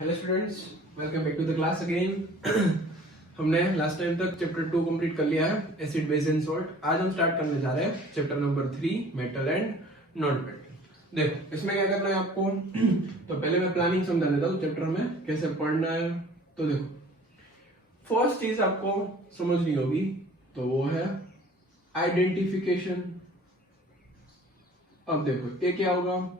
Hello students, welcome back to the class again. हमने last time तक chapter 2 complete कर लिया है, एसिड बेस एंड सॉल्ट। आज हम स्टार्ट करने जा रहे हैं chapter number 3, metal and non metal. देखो इसमें क्या करना है आपको। तो पहले मैं प्लानिंग समझा देता हूँ चैप्टर में कैसे पढ़ना है। तो देखो फर्स्ट चीज आपको समझनी होगी तो वो है आइडेंटिफिकेशन। अब देखो ये क्या होगा,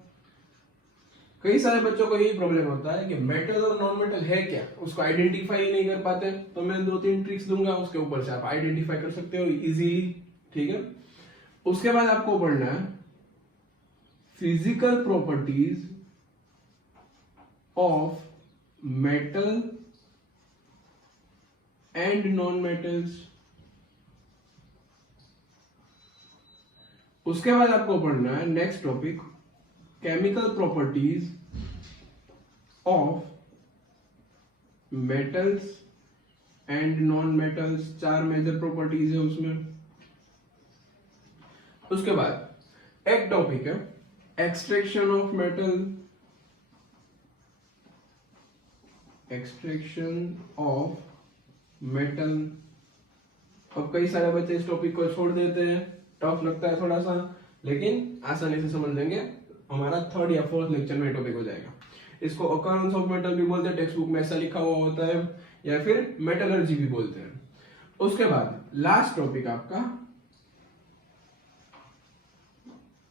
कई सारे बच्चों को यही प्रॉब्लम होता है कि मेटल और नॉन मेटल है क्या, उसको आइडेंटिफाई नहीं कर पाते। तो मैं 2-3 ट्रिक्स दूंगा, उसके ऊपर से आप आइडेंटिफाई कर सकते हो इजीली। ठीक है, उसके बाद आपको पढ़ना है physical properties of metal and non metals. उसके बाद आपको पढ़ना है next topic, chemical properties of metals and non metals. 4 major properties है उसमें। उसके बाद एक टॉपिक है extraction of metal, extraction of metal. अब कई सारे बच्चे इस टॉपिक को छोड़ देते हैं, टफ लगता है थोड़ा सा, लेकिन आसानी से समझ लेंगे। हमारा 3rd या 4th लेक्चर में टॉपिक हो जाएगा। इसको ऑकरेंस ऑफ मेटल भी बोलते हैं, टेक्स्ट बुक में ऐसा लिखा हुआ होता है, या फिर मेटलर्जी भी बोलते हैं। उसके बाद लास्ट टॉपिक आपका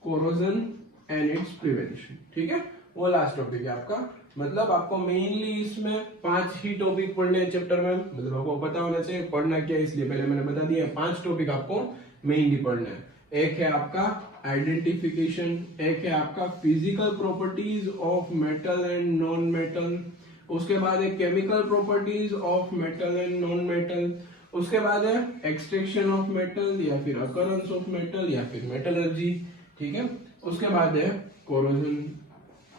कोरोजन एंड इट्स प्रिवेंशन। ठीक है, वो लास्ट टॉपिक है आपका। मतलब आपको मेनली इसमें 5 ही टॉपिक पढ़ने हैं चैप्टर में। मतलब आपको पता होना चाहिए पढ़ना क्या है, इसलिए पहले मैंने बता दिया 5 टॉपिक आपको मेनली पढ़ना है। एक है आपका आइडेंटिफिकेशन, एक है आपका physical properties of metal and non metal, उसके बाद है chemical properties of metal and non metal, उसके बाद है एक्सट्रैक्शन ऑफ मेटल या फिर अकरेंस ऑफ मेटल या फिर मेटलर्जी। ठीक है, उसके बाद है कोरोजन।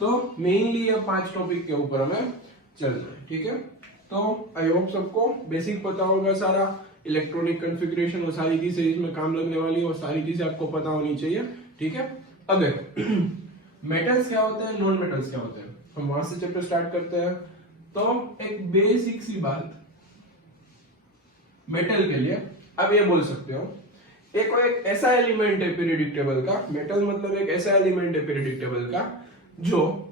तो मेनली ये 5 टॉपिक के ऊपर हमें चलना है। ठीक है, तो आई होप सबको बेसिक पता होगा सारा, इलेक्ट्रॉनिक कॉन्फ़िगरेशन और सारी चीजें इसमें काम लगने वाली है, और सारी चीजें आपको पता होनी चाहिए। ठीक है, अब देखो मेटल्स क्या होते हैं, नॉन मेटल्स क्या होते हैं, हम वहां से चैप्टर स्टार्ट करते हैं। तो एक बेसिक सी बात मेटल के लिए, अब ये बोल सकते हो एक ऐसा एलिमेंट है पीरियोडिक टेबल का, मेटल मतलब एक ऐसा एलिमेंट है पीरियोडिक टेबल का जो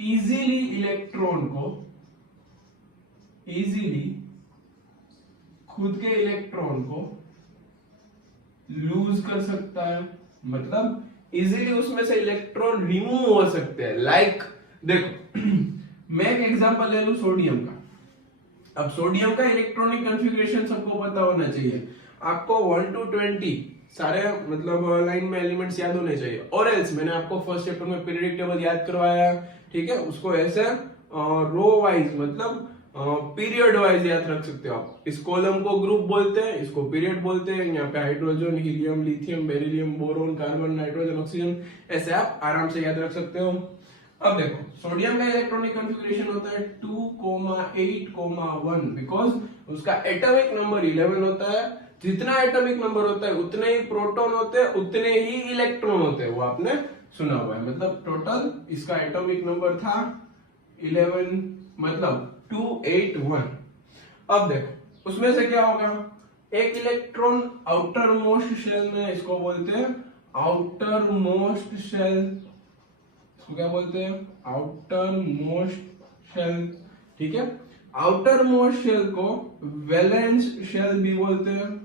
इजीली इलेक्ट्रॉन को, इजीली खुद के इलेक्ट्रॉन को लूज कर सकता है। मतलब इजीली उसमें से इलेक्ट्रॉन रिमूव हो सकते हैं। लाइक देखो मैं एक एग्जांपल ले लूं सोडियम का। अब सोडियम का इलेक्ट्रॉनिक कॉन्फ़िगरेशन सबको पता होना चाहिए। आपको 1 to 20 सारे मतलब लाइन में एलिमेंट्स याद होने चाहिए, और एल्स मैंने आपको फर्स्ट चैप्टर में पीरियोडिक टेबल याद करवाया। ठीक है, उसको ऐसे रो वाइज मतलब पीरियड वाइज याद रख सकते हो आप। इस कॉलम को ग्रुप बोलते हैं, इसको पीरियड बोलते हैं। यहाँ पे hydrogen, helium, lithium, beryllium, boron, carbon, nitrogen, oxygen, ऐसे आप आराम से याद रख सकते हो। अब देखो सोडियम का इलेक्ट्रॉनिक कॉन्फ़िगरेशन होता है 2,8,1, बिकॉज उसका एटॉमिक नंबर 11 होता है। जितना एटॉमिक नंबर होता है उतने ही प्रोटॉन होते हैं, उतने ही इलेक्ट्रॉन होते हैं, वो आपने सुना हुआ है। मतलब टोटल इसका एटॉमिक नंबर था 11, मतलब 281। अब देखो उसमें से क्या होगा, एक इलेक्ट्रॉन आउटर मोस्ट शेल में, इसको बोलते हैं आउटर मोस्ट शेल, इसको क्या बोलते हैं आउटर मोस्ट शेल। ठीक है, आउटर मोस्ट शेल को वैलेंस शेल भी बोलते हैं।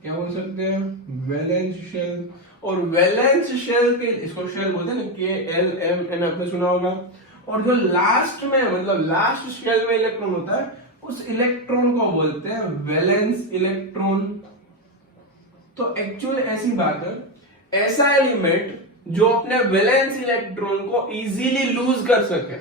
क्या बोल सकते हैं, वैलेंस शेल। और वैलेंस शेल के, इसको शेल बोलते हैं ना, KLMN आपने सुना होगा। और जो लास्ट में मतलब लास्ट शेल में इलेक्ट्रॉन होता है, उस इलेक्ट्रॉन को बोलते हैं वैलेंस इलेक्ट्रॉन। तो एक्चुअल ऐसी बात है, ऐसा एलिमेंट जो अपने वैलेंस इलेक्ट्रॉन को इजीली लूज कर सके,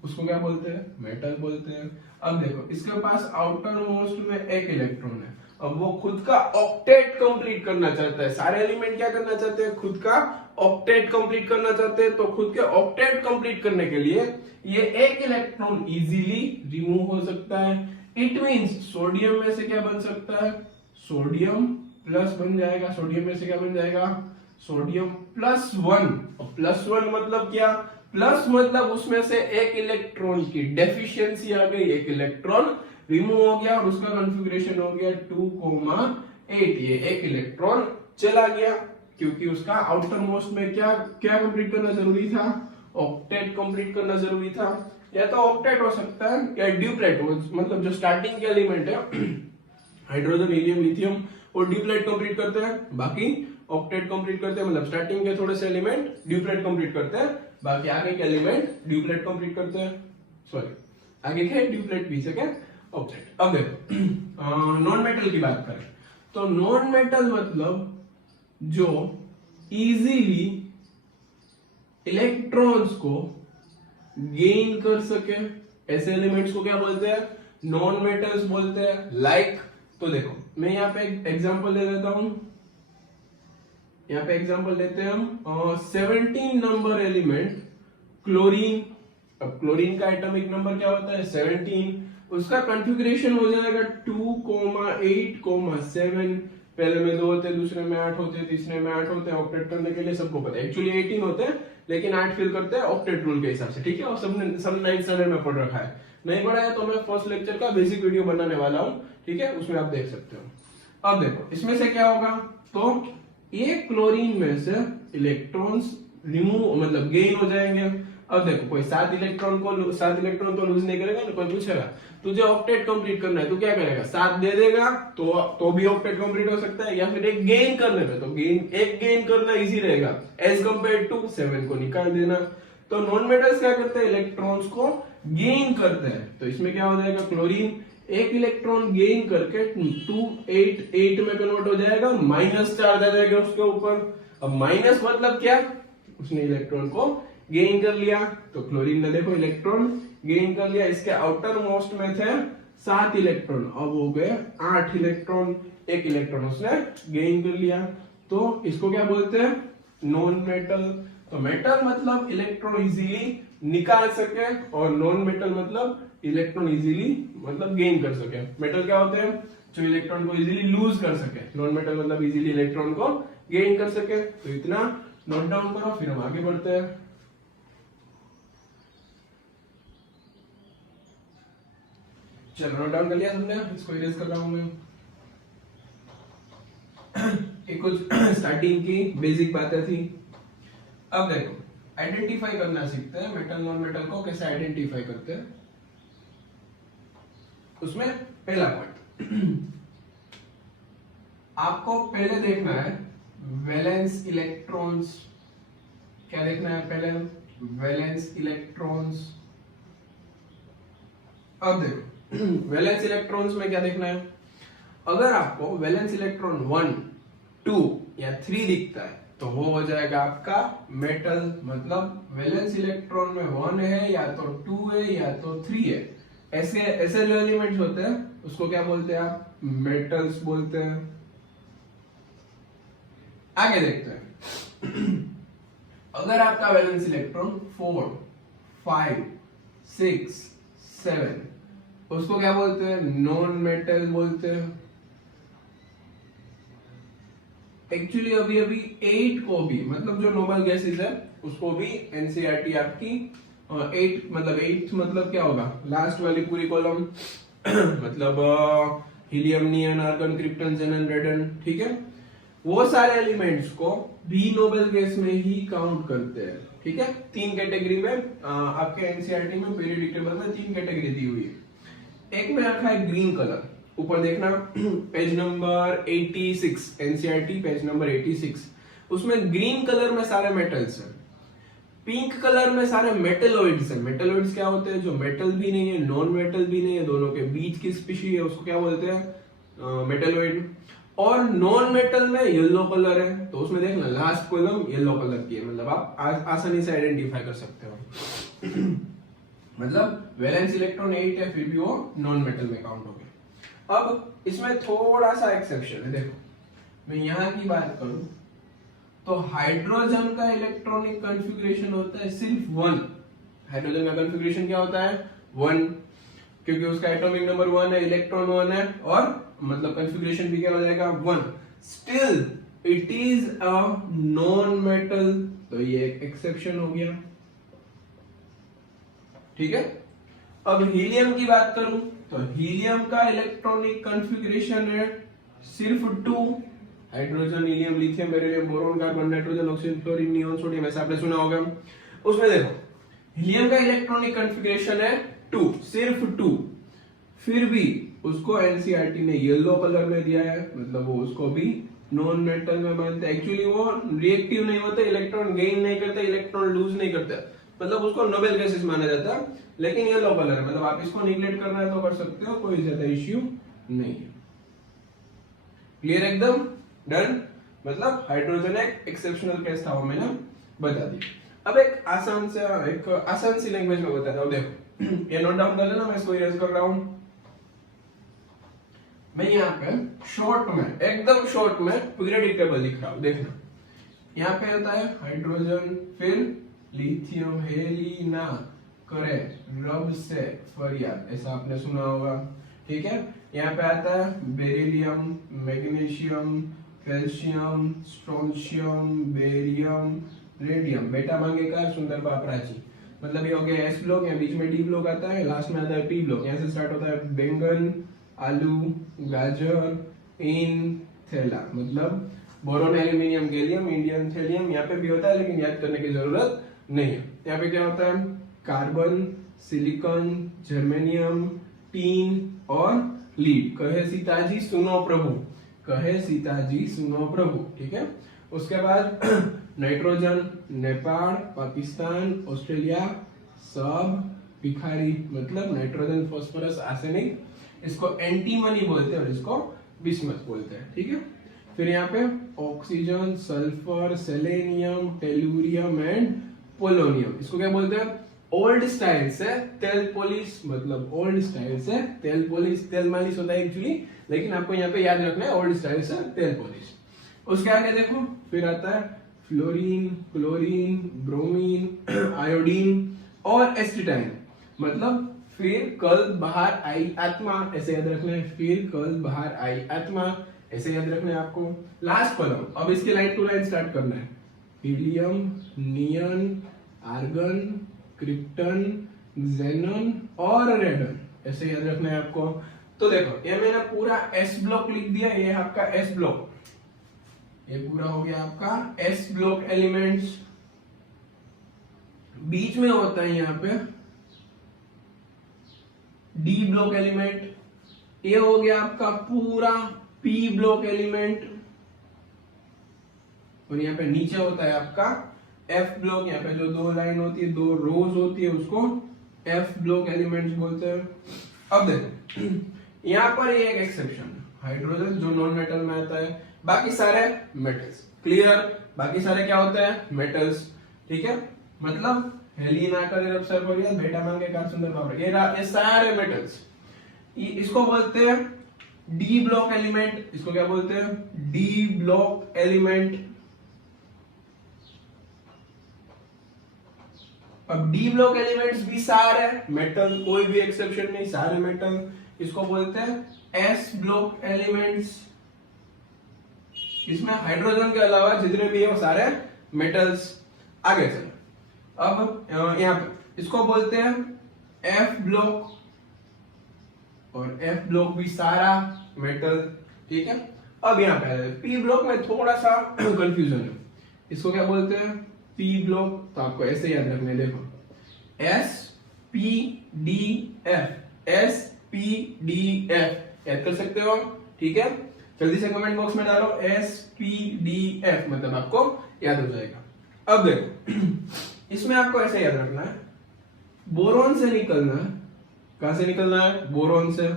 उसको क्या बोलते हैं, मेटल बोलते हैं। अब देखो इसके पास आउटर मोस्ट में एक इलेक्ट्रॉन है, अब वो खुद का ऑक्टेट कंप्लीट करना चाहता है। सारे एलिमेंट क्या करना चाहते हैं, खुद का ऑक्टेट कंप्लीट करना चाहते हैं। तो खुद के ऑक्टेट कंप्लीट करने के लिए ये एक इलेक्ट्रॉन इजीली रिमूव हो सकता है। इट मींस सोडियम में से क्या बन सकता है, सोडियम प्लस बन जाएगा। सोडियम में से क्या बन जाएगा, सोडियम +1। +1 मतलब क्या, प्लस मतलब उसमें से एक इलेक्ट्रॉन की डेफिशिएंसी आ गई, एक इलेक्ट्रॉन रिमूव हो गया और उसका कॉन्फ़िगरेशन हो गया 2,8। ये एक इलेक्ट्रॉन चला गया क्योंकि उसका आउटर मोस्ट में क्या क्या कंप्लीट करना जरूरी था, ऑक्टेट कंप्लीट करना जरूरी था। या तो ऑक्टेट हो सकता है या ड्यूप्लेट हो, मतलब जो स्टार्टिंग के एलिमेंट है हाइड्रोजन हीलियम लिथियम वो ड्यूप्लेट कंप्लीट करते हैं, बाकी ऑक्टेट कंप्लीट करते हैं। मतलब स्टार्टिंग के थोड़े से एलिमेंट ड्यूप्लेट कंप्लीट करते हैं, बाकी आगे के एलिमेंट ड्यूप्लेट कंप्लीट करते हैं। सॉरी, आगे के ड्यूप्लेट भी सके ऑक्टेट। अब देखो नॉन मेटल की बात करें तो नॉन मेटल मतलब जो इजीली इलेक्ट्रॉन्स को गेन कर सके, ऐसे एलिमेंट्स को क्या बोलते हैं, नॉन मेटल्स बोलते हैं। लाइक तो देखो मैं यहाँ पे एक एग्जांपल दे देता हूं, यहाँ पे एग्जांपल लेते हैं हम 17 नंबर एलिमेंट क्लोरीन। अब क्लोरीन का एटॉमिक नंबर क्या होता है 17, उसका कॉन्फ़िगरेशन हो जाएगा 2,8,7। पहले में 2 होते, दूसरे में 8 होते, तीसरे में 8 होते। ऑक्टेट करने के लिए सबको पता है एक्चुअली 18 होते हैं, लेकिन 8 फिल करते हैं ऑक्टेट रूल के हिसाब से, ठीक है। और सबने 9th स्टैंडर्ड में पढ़ रखा है, नहीं पढ़ा है तो मैं फर्स्ट लेक्चर का बेसिक वीडियो बनाने वाला हूँ, ठीक है, उसमें आप देख सकते हो। अब देखो इसमें से क्या होगा, तो एक क्लोरीन में से इलेक्ट्रॉन्स रिमूव मतलब गेन हो जाएंगे। अब देखो कोई 7 इलेक्ट्रॉन तो लूज नहीं करेगा ना। कोई पूछेगा तुझे ऑक्टेट कंप्लीट करना है, तू क्या करेगा, 7 दे देगा तो भी ऑक्टेट कंप्लीट हो सकता है, या फिर एक गेन करने पे तो एक गेन करना इजी रहेगा एज कंपेयर टू 7 को निकाल देना। तो नॉन मेटल्स क्या करते हैं, इलेक्ट्रॉन्स को गेन करते हैं। तो इसमें क्या हो जाएगा, क्लोरीन एक इलेक्ट्रॉन गेन करके 288 में कन्वर्ट हो जाएगा, माइनस चार्ज आ जाएगा उसके ऊपर। अब माइनस मतलब क्या, उसने इलेक्ट्रॉन को गेन कर लिया। तो क्लोरीन ने देखो इलेक्ट्रॉन गेन कर लिया, इसके आउटर मोस्ट में थे 7 इलेक्ट्रॉन, अब हो गए 8 इलेक्ट्रॉन, एक इलेक्ट्रॉन उसने गेन कर लिया। तो इसको क्या बोलते हैं, नॉन मेटल। तो मेटल मतलब इलेक्ट्रॉन इजीली निकाल सके, और नॉन मेटल मतलब इलेक्ट्रॉन इजीली मतलब गेन कर सके। मेटल क्या होते हैं, जो इलेक्ट्रॉन को इजीली लूज कर सके। नॉन मेटल मतलब इजीली इलेक्ट्रॉन को गेन कर सके। तो इतना नोट डाउन करो, फिर हम आगे बढ़ते हैं। चलो नोट डाउन कर लिया तुमने, इसको इरेज कर रहा हूं मैं। ये कुछ स्टार्टिंग की बेसिक बातें थी। अब देखो आइडेंटिफाई करना सीखते हैं, मेटल नॉन मेटल को कैसे आइडेंटिफाई करते हैं। उसमें पहला पॉइंट आपको पहले देखना है वैलेंस इलेक्ट्रॉन्स। क्या देखना है पहले, वैलेंस इलेक्ट्रॉन्स। अब देखो वैलेंस इलेक्ट्रॉन्स में क्या देखना है, अगर आपको वैलेंस इलेक्ट्रॉन 1, 2 या 3 दिखता है तो वो हो जाएगा आपका मेटल। मतलब वैलेंस इलेक्ट्रॉन में 1 है या तो 2 है या तो 3 है, ऐसे ऐसे जो एलिमेंट्स होते हैं उसको क्या बोलते हैं आप, मेटल्स बोलते हैं। आगे देखते हैं अगर आपका वैलेंस इलेक्ट्रॉन 4, 5, 6, 7, उसको क्या बोलते हैं, नॉन मेटल बोलते हैं। एक्चुअली अभी अभी 8 को भी, मतलब जो नोबल गैसेस है उसको भी एनसीईआरटी आपकी 8 मतलब क्या होगा, लास्ट वाली पूरी कॉलम मतलब हीलियम, नियन, आर्गन, क्रिप्टन, जेनन, रेडन, ठीक है, वो सारे एलिमेंट्स को भी नोबल गैस में ही काउंट करते हैं, ठीक है। 3 कैटेगरी में आपके एनसीईआरटी में पीरियोडिक टेबल में 3 कैटेगरी दी हुई है। एक में रखा है ग्रीन कलर, ऊपर देखना page number 86, NCERT page number 86, उसमें ग्रीन कलर में सारे मेटल्स हैं, पिंक कलर में सारे मेटलोइड्स हैं। मेटलोइड्स क्या होते हैं, जो मेटल भी नहीं है नॉन मेटल भी नहीं है, दोनों के बीच की स्पीशीज है, उसको क्या बोलते हैं, मेटलोइड। और नॉन मेटल में येलो कलर है, तो उसमें देखना लास्ट कॉलम येलो कलर की है, मतलब आप आसानी से आइडेंटिफाई कर सकते हो। मतलब वैलेंस इलेक्ट्रॉन 8 है, फिर भी वो नॉन मेटल में काउंट हो गया। अब इसमें थोड़ा सा एक्सेप्शन है, देखो मैं यहाँ की बात करूं तो हाइड्रोजन का इलेक्ट्रॉनिक कॉन्फ़िगरेशन होता है सिर्फ 1। हाइड्रोजन का कॉन्फ़िगरेशन क्या होता है, 1, क्योंकि उसका एटॉमिक नंबर 1 है, इलेक्ट्रॉन 1 है, और मतलब कॉन्फ़िगरेशन भी क्या हो जाएगा 1। Still it is a non metal, तो ये एक एक्सेप्शन हो गया। ठीक है। अब हीलियम की बात करूं तो हीलियम का इलेक्ट्रॉनिक कॉन्फ़िगरेशन है सिर्फ 2, hydrogen, helium, lithium, beryllium, boron, carbon, nitrogen, oxygen, fluorine, neon, sodium, ऐसा आपने सुना होगा। उसमें देखो हीलियम का इलेक्ट्रॉनिक कॉन्फ़िगरेशन है 2, सिर्फ 2, फिर भी उसको एनसीईआरटी ने येलो कलर में दिया है, मतलब वो उसको भी नॉन मेटल में मानते हैं। एक्चुअली वो रिएक्टिव नहीं होते, इलेक्ट्रॉन गेन नहीं करते, इलेक्ट्रॉन लूज नहीं करते, मतलब उसको नोबेल गैसेस माना जाता है, लेकिन येलो कलर है, मतलब आप इसको निगलेक्ट करना है तो कर सकते हो, कोई ज्यादा इश्यू नहीं है। क्लियर एकदम डन। मतलब हाइड्रोजन एक एक्सेप्शनल केस था, वो मैंने बता दी। अब एक आसान सी लैंग्वेज में बताता हूं, देखो ये नोट डाउन कर लेना, मैं इसको इरेज कर रहा हूं। मैं यहाँ पे शॉर्ट में, एकदम शॉर्ट में पीरियोडिक टेबल लिख रहा हूं, देखना। यहाँ पे होता है हाइड्रोजन, फिर लिथियम, हेलिना, करे, रब से फरियाद, ऐसा आपने सुना होगा, ठीक है। यहाँ पे आता है beryllium, magnesium, calcium, strontium, barium, radium, बेटा मांगेगा सुंदर पापराची, मतलब ये हो गया एस ब्लॉक, यहाँ बीच में डी ब्लॉक आता है, लास्ट में आता है पी ब्लॉक। यहाँ से स्टार्ट होता है बैंगन, आलू, गाजर, इन, थैला, मतलब boron, aluminium, gallium, indium, thallium, यहाँ पे भी होता है लेकिन याद करने की जरूरत नहीं है। यहाँ पे क्या होता है कार्बन, सिलिकॉन, जर्मेनियम, टीन और लीड। कहे सीताजी सुनो प्रभु, कहे सीताजी सुनो प्रभु, ठीक है। उसके बाद नाइट्रोजन, नेपाल, पाकिस्तान, ऑस्ट्रेलिया, सब भिखारी, मतलब नाइट्रोजन, फास्फोरस, आर्सेनिक, इसको एंटीमनी बोलते हैं और इसको बिस्मथ बोलते हैं, ठीक है। फिर यहाँ पे oxygen, sulphur, selenium, tellurium and polonium, इसको क्या बोलते हैं ओल्ड स्टाइल से तेल पॉलिश, मतलब ओल्ड स्टाइल से तेल पॉलिश, तेल मालिश होता है एक्चुअली, लेकिन आपको यहाँ पे याद रखना है ओल्ड स्टाइल से तेल पॉलिश। उसके आगे देखो फिर आता है फ्लोरीन, क्लोरीन, ब्रोमीन, आयोडीन और एसिटाइन, मतलब फिर कल बाहर आई आत्मा, ऐसे याद रखना है, फिर कल बाहर आई आत्मा, ऐसे याद रखना है आपको। लास्ट कॉलम, अब इसके लाइन टू लाइन स्टार्ट करना है, हीलियम, नियन, आर्गन, क्रिप्टन, जेनन और रेडन, ऐसे याद रखना है आपको। तो देखो ये मैंने पूरा एस ब्लॉक लिख दिया, ये आपका एस ब्लॉक, ये पूरा हो गया आपका एस ब्लॉक एलिमेंट्स। बीच में होता है यहाँ पे डी ब्लॉक एलिमेंट, ये हो गया आपका पूरा पी ब्लॉक एलिमेंट, और यहाँ पे नीचे होता है आपका एफ ब्लॉक, यहाँ पे जो दो लाइन होती है, दो रोज होती है, उसको एफ ब्लॉक एलिमेंट्स बोलते हैं। अब देखो यहाँ पर ये एक एक्सेप्शन, हाइड्रोजन जो नॉन मेटल में आता है, बाकी सारे मेटल्स। क्लियर, बाकी सारे क्या होते हैं मेटल्स, ठीक है। मतलब हेलिना का सल्फर, बेटा मान के सुंदर पावर, ये सारे मेटल्स, इसको बोलते हैं डी ब्लॉक एलिमेंट, इसको क्या बोलते हैं डी ब्लॉक एलिमेंट। अब डी ब्लॉक एलिमेंट्स भी सारे मेटल, कोई भी एक्सेप्शन नहीं, सारे मेटल, इसको बोलते हैं एस ब्लॉक एलिमेंट्स। इसमें हाइड्रोजन के अलावा जितने भी है वो सारे मेटल्स। आगे चलो, अब यहाँ पे इसको बोलते हैं एफ ब्लॉक, और एफ ब्लॉक भी सारा मेटल, ठीक है। अब यहाँ पे पी ब्लॉक में थोड़ा सा कंफ्यूजन है, इसको क्या बोलते हैं पी ब्लॉक, तो आपको ऐसे याद रखने, देखो S P D F, S P D F याद कर सकते हो, ठीक है। जल्दी से कमेंट बॉक्स में डालो एस पी डी एफ, मतलब आपको याद हो जाएगा। अब देखो इसमें आपको ऐसे याद रखना है, बोरोन से निकलना है, कहां से निकलना है बोरोन से,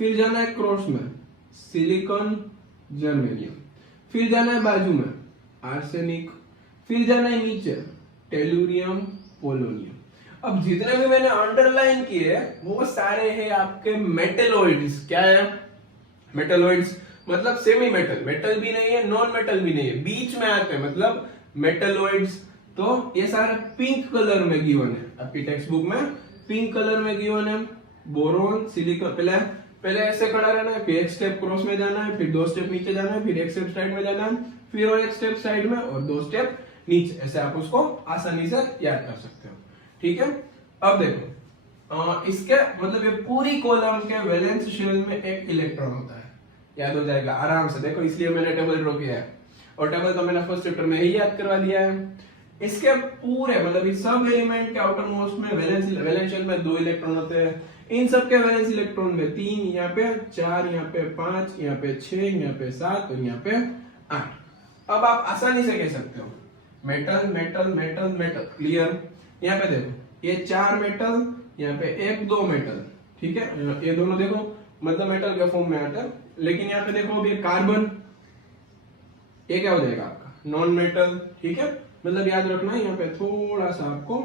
फिर जाना है क्रॉस में सिलिकॉन, जर्मेनियम, फिर जाना है बाजू में आर्सेनिक, फिर जाना है नीचे टेलुरियम, पोलोनियम। अब जितने भी मैंने अंडरलाइन किए वो सारे हैं आपके मेटलोइड्स। क्या है मेटलोइड्स, मतलब सेमी मेटल, मेटल भी नहीं है नॉन मेटल भी नहीं है, बीच में आते हैं, मतलब मेटलोइड्स। तो ये सारे पिंक कलर में गिवन है, आपकी टेक्स्ट बुक में पिंक कलर में गिवन है। बोरोन, सिलिकॉन, पहले ऐसे खड़ा रहना है, फिर एक स्टेप क्रॉस में जाना है, फिर 2 स्टेप नीचे जाना है, फिर एक स्टेप साइड में जाना है, फिर और एक स्टेप साइड में और 2 स्टेप नीचे, ऐसे आप उसको आसानी से याद कर सकते हो, ठीक है। अब देखो इसके मतलब ये पूरी कॉलम के वैलेंस शेल में एक इलेक्ट्रॉन होता है, याद हो जाएगा आराम से। देखो इसलिए मैंने टेबल ड्रॉ किया है, और टेबल तो मैंने फर्स्ट चैप्टर में ही याद करवा दिया है। इसके पूरे मतलब इस सब एलिमेंट के आउटर मोस्ट में वैलेंस शेल में 2 इलेक्ट्रॉन होते हैं। इन सब के वैलेंस इलेक्ट्रॉन में 3, यहाँ पे 4, यहाँ पे 5, यहाँ पे 6, यहाँ पे 7 और यहाँ पे 8। अब आप आसानी से कह सकते हो metal metal metal metal, clear. यहाँ पे देखो ये 4 मेटल, यहाँ पे 1 2 मेटल, ठीक है। ये दोनों देखो मतलब मेटल के फॉर्म में आता है। लेकिन यहाँ पे देखो अब ये कार्बन, ये क्या हो जाएगा आपका नॉन मेटल, ठीक है। मतलब याद रखना यहाँ पे थोड़ा सा आपको,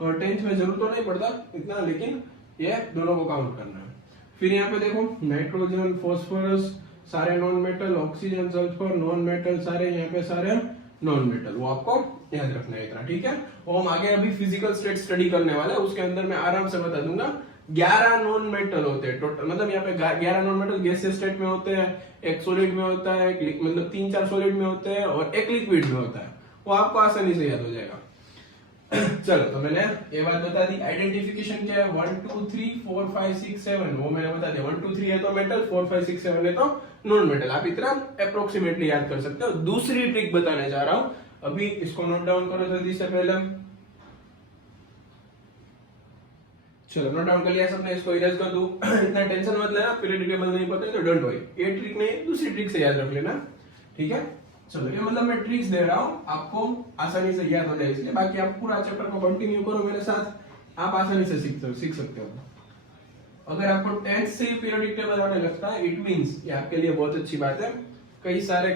और 10th में जरूर तो नहीं पड़ता इतना, लेकिन ये दोनों को काउंट करना है। फिर यहाँ पे देखो नाइट्रोजन फॉस्फोरस सारे non metal, oxygen sulphur non metal सारे, यहाँ पे सारे नॉन मेटल, वो आपको याद रखना है इतना, ठीक है। और हम आगे अभी फिजिकल स्टेट स्टडी करने वाले हैं, उसके अंदर मैं आराम से बता दूंगा। 11 नॉन मेटल होते हैं टोटल, मतलब यहाँ पे 11 नॉन मेटल गैसियस स्टेट में होते हैं, एक सॉलिड में होता है, मतलब 3-4 सॉलिड में होते हैं और एक लिक्विड में होता है। वो आपको आसानी से याद हो जाएगा। चलो तो मैंने ये बात बता दी। आइडेंटिफिकेशन क्या है, 1 2 3 4 5 6 7, वो मैंने बता दिया। 1 2 3 है तो मेटल, 4 5 6 7 है तो नॉन मेटल। आप इतना अप्रोक्सीमेटली याद कर सकते हो। दूसरी ट्रिक बताने जा रहा हूं, अभी इसको नोट डाउन करो जल्दी से पहले। चलो नोट डाउन कर लिया सबने, इसको इरेज कर दूं। इतना टेंशन मत लेना, पीरियडिक टेबल नहीं पता है तो डोंट वरी, ये ट्रिक नहीं दूसरी ट्रिक से याद रख लेना, ठीक है। चलो ये मतलब मैं ट्रिक्स दे रहा हूं आपको आसानी से याद हो जाए इसलिए, बाकी आप पूरा चैप्टर को कंटिन्यू करो मेरे साथ, आप आसानी से सीख सकते हो। अगर आपको 10th से ही पीरियडिक टेबल आने लगता है, इट मींस ये आपके लिए बहुत अच्छी बात है। कई सारे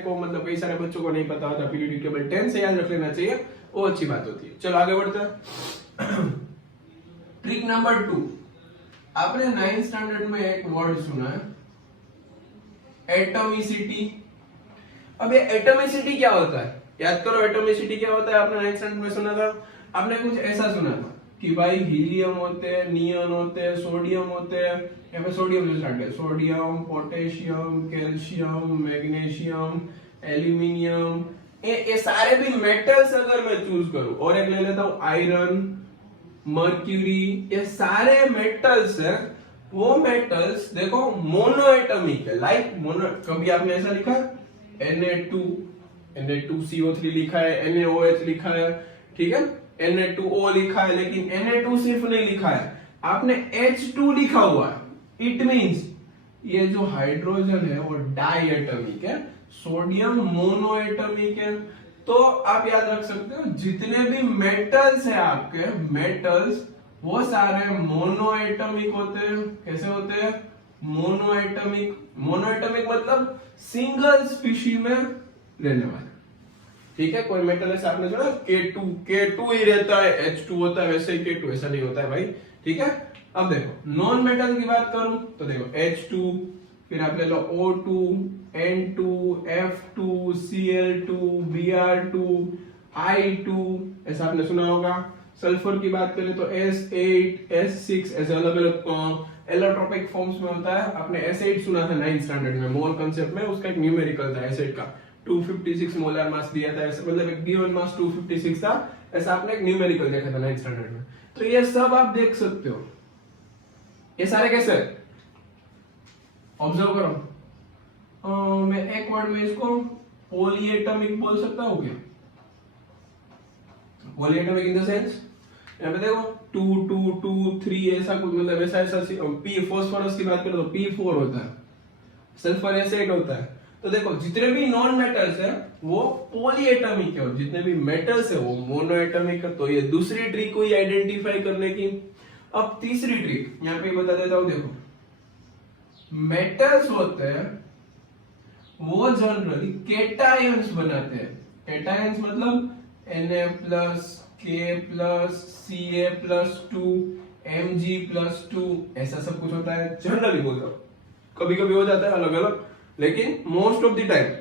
बच्चों को नहीं पता होता पीरियडिक टेबल, 10th से याद रख लेना चाहिए, वो अच्छी बात होती है। चलो आगे बढ़ते हैं। ट्रिक नंबर 2, आपने 9th स्टैंडर्ड में एक वर्ड सुना है एटॉमिसिटी। अब ये एटॉमिसिटी क्या होता है, याद करो एटॉमिसिटी क्या होता है। आपने 9th स्टैंडर्ड में सुना था, आपने कुछ ऐसा सुना था कि भाई हीलियम होते हैं, नियॉन होते हैं, सोडियम होते हैं। यहाँ पे सोडियम से स्टार्ट है, sodium, potassium, calcium, magnesium, aluminium, ये सारे भी मेटल्स अगर मैं चूज करूं, और एक ले लेता हूं आयरन, मर्क्यूरी, ये सारे मेटल्स है। वो मेटल्स देखो मोनो एटॉमिक है, लाइक मोनो। कभी आपने ऐसा लिखा Na2CO3 लिखा है, NaOH लिखा है, ठीक है, Na2O लिखा है, लेकिन Na2 सिर्फ नहीं लिखा है, आपने H2 लिखा हुआ है। इट मींस ये जो हाइड्रोजन है वो डाई एटॉमिक है, सोडियम मोनो एटॉमिक है। तो आप याद रख सकते हो जितने भी मेटल्स है आपके, मेटल्स वो सारे मोनो एटॉमिक होते हैं। कैसे होते हैं, मोनो एटॉमिक। मोनो एटॉमिक मतलब सिंगल स्पीशी में रहने वाले, ठीक है। कोई मेटल ऐसा आपने सुना K2 ही रहता है, H2 होता है, वैसे ही K2, ऐसा नहीं होता है भाई, ठीक है। अब देखो नॉन मेटल की बात करूं तो देखो H2, फिर आप ले लो O2, N2, F2, Cl2, Br2, I2, ऐसा आपने सुना होगा। सल्फर की बात करें तो S8, S6, ऐसे अलग अलग एलोट्रोपिक फॉर्म्स में होता है। आपने S8 सुना था 9th स्टैंडर्ड में, मोल कांसेप्ट में, उसका एक न्यूमेरिकल था S8 का, 256 मोलर मास दिया था, मतलब एक गिवन मास 256 था, ऐसा आपने एक न्यूमेरिकल देखा था 9th स्टैंडर्ड में। तो ये सब आप देख सकते हो, ये सारे कैसे ऑब्जर्व करो। मैं एक वर्ड में इसको पॉलीएटॉमिक बोल सकता हूं क्या, पॉलीएटॉमिक इन द सेंस यहाँ पे देखो 2 2 2 3 ऐसा कुछ, मतलब ऐसा पी फास्फोरस की बात करें तो P4 होता है, सल्फर S8 होता है। तो देखो जितने भी नॉन मेटल्स है वो पॉलीएटॉमिक है, और जितने भी मेटल्स है वो मोनोएटॉमिक है। तो ये दूसरी ट्रिक हुई आइडेंटिफाई करने की। अब तीसरी ट्रिक यहाँ पे बता देता हूं। देखो मेटल्स होते हैं वो जनरली केटायंस बनाते हैं। केटायंस मतलब Na+, K+, Ca+2, Mg+2, ऐसा सब कुछ होता है, जनरली बोल रहा हूं, कभी कभी हो जाता है अलग अलग, लेकिन मोस्ट ऑफ द टाइम,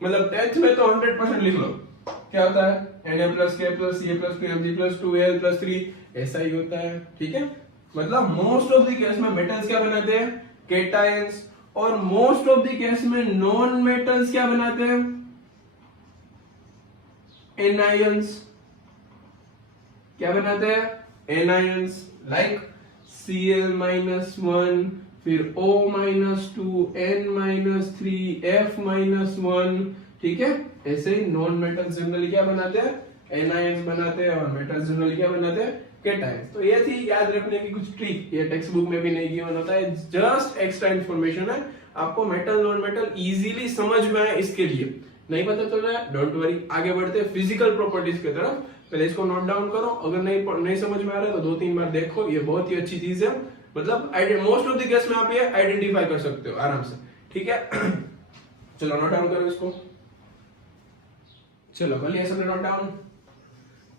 मतलब 10th में तो 100% लिख लो क्या होता है, Na+, K+, Ca+2, Mg+2, Al+3, ऐसा ही होता है, ठीक है। मतलब मोस्ट ऑफ द केस में मेटल्स क्या बनाते हैं, केटायंस, और मोस्ट ऑफ द केस में नॉन मेटल्स क्या बनाते हैं, एनायंस। क्या बनाते हैं, एनायंस। लाइक Cl-1, फिर O-2, N-3, F-1, ठीक है। ऐसे ही नॉन मेटल जनरली क्या बनाते हैं, एनायंस बनाते हैं, और मेटल जनरली क्या बनाते हैं, कैटायंस। तो ये थी याद रखने की कुछ ट्रिक, ये टेक्स्ट बुक में भी नहीं गिवन होता है, जस्ट एक्स्ट्रा इन्फॉर्मेशन है, आपको मेटल नॉन मेटल इजीली समझ में आए इसके लिए। नहीं पता चल रहा है, डोंट वरी, आगे बढ़ते हैं फिजिकल प्रॉपर्टीज की तरफ। पहले इसको नोट डाउन करो, अगर नहीं समझ में आ रहा है तो 2-3 बार देखो, ये बहुत ही अच्छी चीज है, मतलब मोस्ट ऑफ द केस में आप ये आइडेंटिफाई कर सकते हो आराम से, ठीक है। चलो नोट डाउन करो इसको, चलो कर लिया सबने नोट डाउन।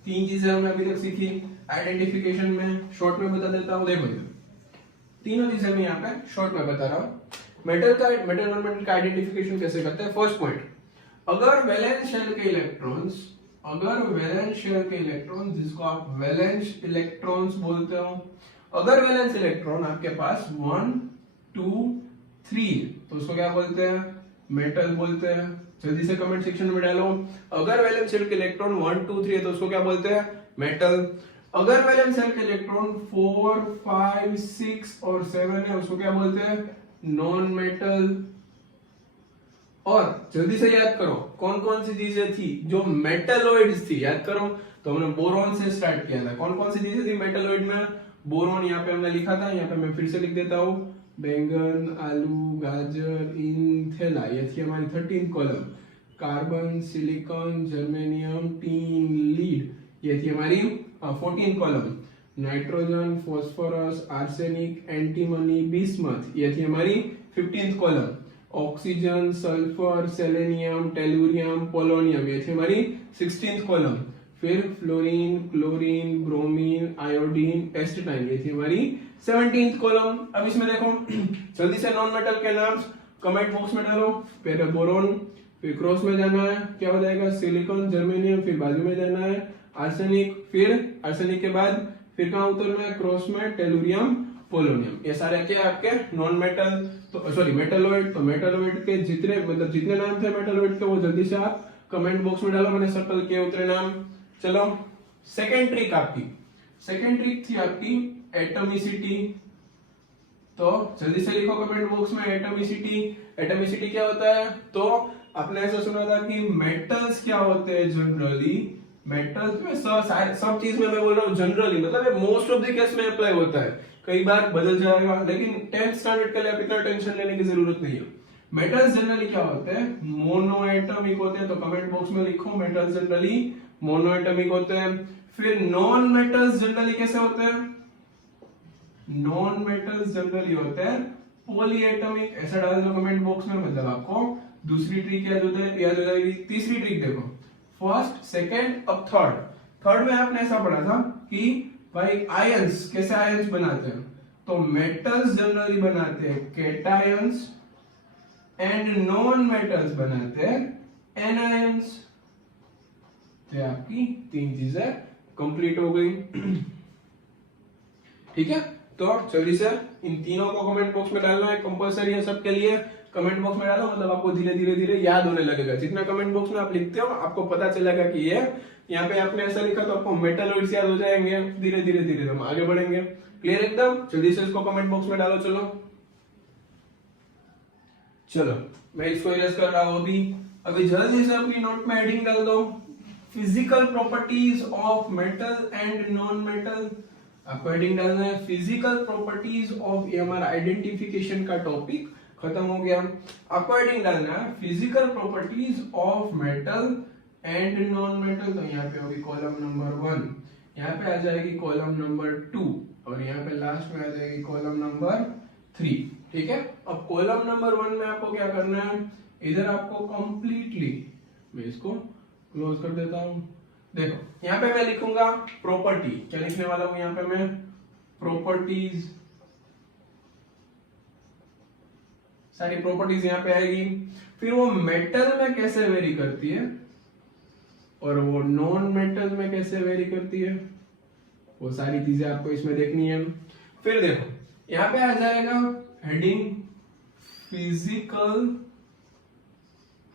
3 चीजें हमने अभी तक सीखी आइडेंटिफिकेशन में, शॉर्ट में बता देता हूँ। देखो तीनों चीजें मैं यहाँ पे शॉर्ट में बता रहा हूँ। मेटल नॉन मेटल का आइडेंटिफिकेशन कैसे करते हैं। फर्स्ट पॉइंट, अगर वैलेंस शेल के इलेक्ट्रॉन्स, जिसको आप वैलेंस इलेक्ट्रॉन्स बोलते हो, अगर वैलेंस इलेक्ट्रॉन आपके पास 1, 2, 3 तो उसको क्या बोलते हैं, मेटल बोलते हैं। जल्दी से कमेंट सेक्शन में डालो, अगर वैलेंस शेल के इलेक्ट्रॉन 1, 2, 3 है तो उसको क्या बोलते हैं, मेटल। अगर वैलेंस शेल के इलेक्ट्रॉन 4, 5, 6 और 7 है उसको क्या बोलते हैं, नॉन मेटल। और जल्दी से याद करो कौन कौन सी चीजें थी जो मेटलोइड्स थी, याद करो। तो हमने बोरॉन से स्टार्ट किया था, कौन कौन सी चीजें थी मेटलोइड में, बोरॉन यहाँ पे हमने लिखा था, यहाँ पे मैं फिर से लिख देता हूँ, बैंगन, आलू, गाजर, इंथेला, ये थी हमारी 13th column. Carbon, silicon, germanium, tin, lead, ये थी हमारी 14th column. Nitrogen, phosphorus, arsenic, antimony, bismuth, ये थी हमारी 15th column. Oxygen, sulphur, selenium, tellurium, polonium, ये थी हमारी 16th कॉलम। फिर fluorine, chlorine, bromine, iodine, astatine, ये थी हमारी 17th कॉलम। अब इसमें देखो जल्दी से नॉन मेटल के नाम कमेंट बॉक्स में डालो। पहले बोरोन, फिर क्रॉस में जाना है, क्या हो जाएगा, सिलिकॉन, जर्मेनियम, फिर बाजू में जाना है आर्सेनिक, फिर आर्सेनिक के बाद फिर कहाँ उतरना है, क्रॉस में टेलुरियम, पोलोनियम। ये सारे क्या है आपके नॉन मेटल, तो सॉरी मेटलोइड। तो मेटलोइड के जितने नाम थे मेटलोइड के वो जल्दी से आप कमेंट बॉक्स में डालो, मैंने सर्कल किए उतरे नाम। चलो सेकेंड ट्रिक थी आपकी एटॉमिसिटी। तो जल्दी से लिखो कमेंट बॉक्स में एटॉमिसिटी क्या होता है। तो आपने ऐसा सुना था कि मेटल्स क्या होते हैं जनरली, मेटल्स में सब चीज में मैं बोल रहा हूँ जनरली, मतलब मोस्ट ऑफ द केस में अप्लाई होता है, कई बार बदल जाएगा, लेकिन 10th स्टैंडर्ड के लिए आप इतना टेंशन लेने की जरूरत नहीं है। मेटल्स जनरली क्या होते हैं, मोनोएटॉमिक होते हैं। तो कमेंट बॉक्स में लिखो मेटल्स जनरली मोनोएटॉमिक होते हैं। फिर नॉन मेटल्स जनरली कैसे होते हैं, नॉन मेटल्स जनरली होते हैं पॉलीएटॉमिक, ऐसा डाल दो कमेंट बॉक्स में, मतलब आपको दूसरी ट्रिक याद हो जाएगी। तीसरी ट्रिक देखो, फर्स्ट, सेकेंड, अब थर्ड में आपने ऐसा पढ़ा था कि भाई आयंस, कैसे आयंस बनाते हैं। तो मेटल्स जनरली बनाते हैं कैटायंस एंड नॉन मेटल्स बनाते हैं एनायंस। तो आपकी 3 चीजें कंप्लीट हो गई, ठीक है। तो जल्दी से इन तीनों को कमेंट बॉक्स में डालना है, कंपलसरी है सबके लिए। कमेंट बॉक्स में डालो, मतलब आपको धीरे धीरे याद होने लगेगा। जितना कमेंट बॉक्स में आप लिखते हो आपको पता चलेगा कि ये यहाँ पे आपने ऐसा लिखा, तो आपको मेटलोइड्स याद हो जाएंगे। धीरे धीरे हम आगे बढ़ेंगे। क्लियर एकदम, जल्दी से इसको कमेंट बॉक्स में डालो। चलो मैं इसको इरेज कर रहा हूं अभी जल्दी से अपनी नोट में हेडिंग डाल दो, physical properties of metal and non metal. आपको हेडिंग डालना है फिजिकल प्रॉपर्टीज ऑफ, ये हमारा आइडेंटिफिकेशन का टॉपिक खत्म हो गया। आपको हेडिंग डालना है physical properties of metal and non metal. तो यहाँ पे होगी कॉलम नंबर 1, यहाँ पे आ जाएगी कॉलम नंबर 2 और यहाँ पे लास्ट में आ जाएगी कॉलम नंबर 3, ठीक है। अब कॉलम नंबर 1 में आपको क्या करना है, इधर आपको कंप्लीटली, मैं इसको क्लोज कर देता हूं। देखो यहाँ पे मैं लिखूंगा प्रॉपर्टी, क्या लिखने वाला हूं यहाँ पे मैं, प्रॉपर्टीज, सारी प्रॉपर्टीज यहाँ पे आएगी। फिर वो मेटल में कैसे वेरी करती है और वो नॉन मेटल में कैसे वेरी करती है, वो सारी चीजें आपको इसमें देखनी है। फिर देखो यहाँ पे आ जाएगा heading physical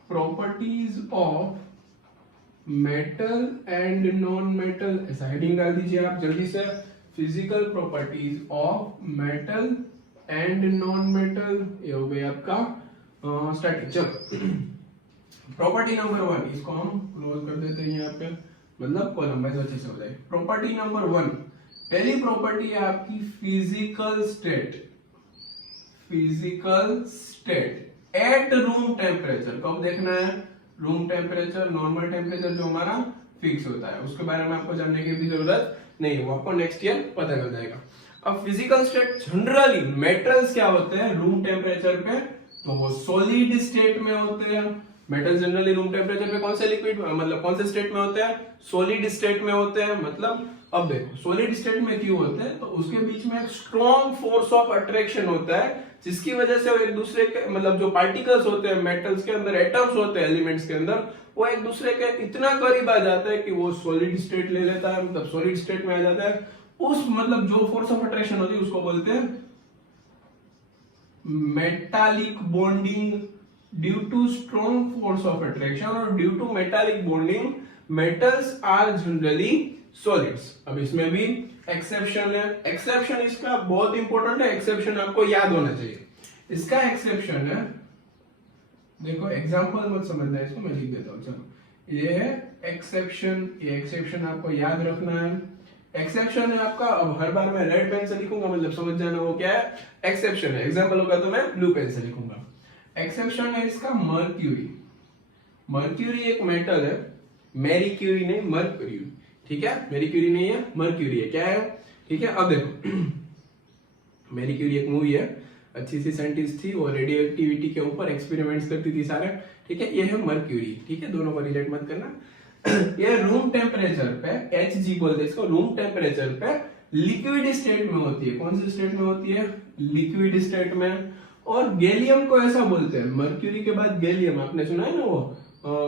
properties of metal and non metal, ऐसा हेडिंग डाल दीजिए आप जल्दी से। Physical properties of metal and non metal, ये हो गया आपका स्टैटिक। चलो प्रॉपर्टी नंबर 1, इसको हम क्लोज कर देते हैं यहाँ पे, मतलब कॉलम वाइज अच्छे से हो जाए। प्रॉपर्टी नंबर 1, पहली प्रॉपर्टी है आपकी physical state. Physical state at room temperature, कब देखना है? रूम टेम्परेचर, नॉर्मल टेम्परेचर जो हमारा फिक्स होता है, उसके बारे में आपको जानने की भी जरूरत नहीं, वो आपको नेक्स्ट ईयर पता चल जाएगा। अब फिजिकल स्टेट जनरली मेटल्स क्या होते हैं रूम टेम्परेचर पे, तो वो सॉलिड स्टेट में होते हैं। मेटल जनरली रूम टेम्परेचर पे कौन से लिक्विड, मतलब कौन से स्टेट में होते हैं? सॉलिड स्टेट में होते हैं। मतलब अब देखो सॉलिड स्टेट में क्यों होते हैं, तो उसके बीच में एक स्ट्रॉन्ग फोर्स ऑफ अट्रैक्शन होता है, जिसकी वजह से वो एक दूसरे के, मतलब जो पार्टिकल्स होते हैं मेटल्स के अंदर, एटम्स होते हैं एलिमेंट्स के अंदर, वो एक दूसरे के इतना करीब आ जाता है कि वो सॉलिड स्टेट ले लेता है, मतलब सॉलिड स्टेट में आ जाता है। उस मतलब जो फोर्स ऑफ अट्रैक्शन होती है उसको बोलते हैं metallic bonding. Due to strong force of attraction और due to metallic bonding metals are generally solids. अब इसमें भी एक्सेप्शन है, एक्सेप्शन इसका बहुत इंपॉर्टेंट है, एक्सेप्शन आपको याद होना चाहिए। इसका एक्सेप्शन है, देखो एग्जांपल मत समझना है इसको, मैं लिख देता हूं। चलो ये है एक्सेप्शन, ये एक्सेप्शन आपको याद रखना है। एक्सेप्शन है आपका, अब हर बार मैं रेड पेन से लिखूंगा, मतलब समझ जाना वो क्या है, एक्सेप्शन है। एग्जांपल होगा तो मैं ब्लू पेन से लिखूंगा। एक्सेप्शन है इसका मर्क्यूरी। मर्क्यूरी एक मेटल है, मैरी क्यूरी नहीं, मर्क्यूरी, ठीक है? मैरी क्यूरी नहीं है, मर्क्यूरी है, क्या है, ठीक है? अब देखो मैरी क्यूरी एक मूवी है, अच्छी सी साइंटिस्ट थी, और रेडियो एक्टिविटी के ऊपर एक्सपेरिमेंट्स करती थी सारे, ठीक है? ये है मर्क्यूरी, ठीक है? दोनों को रिलेट मत करना। ये रूम टेम्परेचर पे, Hg बोलते हैं इसको, रूम टेम्परेचर पे लिक्विड स्टेट में होती है। कौन सी स्टेट में होती है? लिक्विड स्टेट में। और गैलियम को ऐसा बोलते हैं, मर्क्यूरी के बाद गैलियम, आपने सुना है ना वो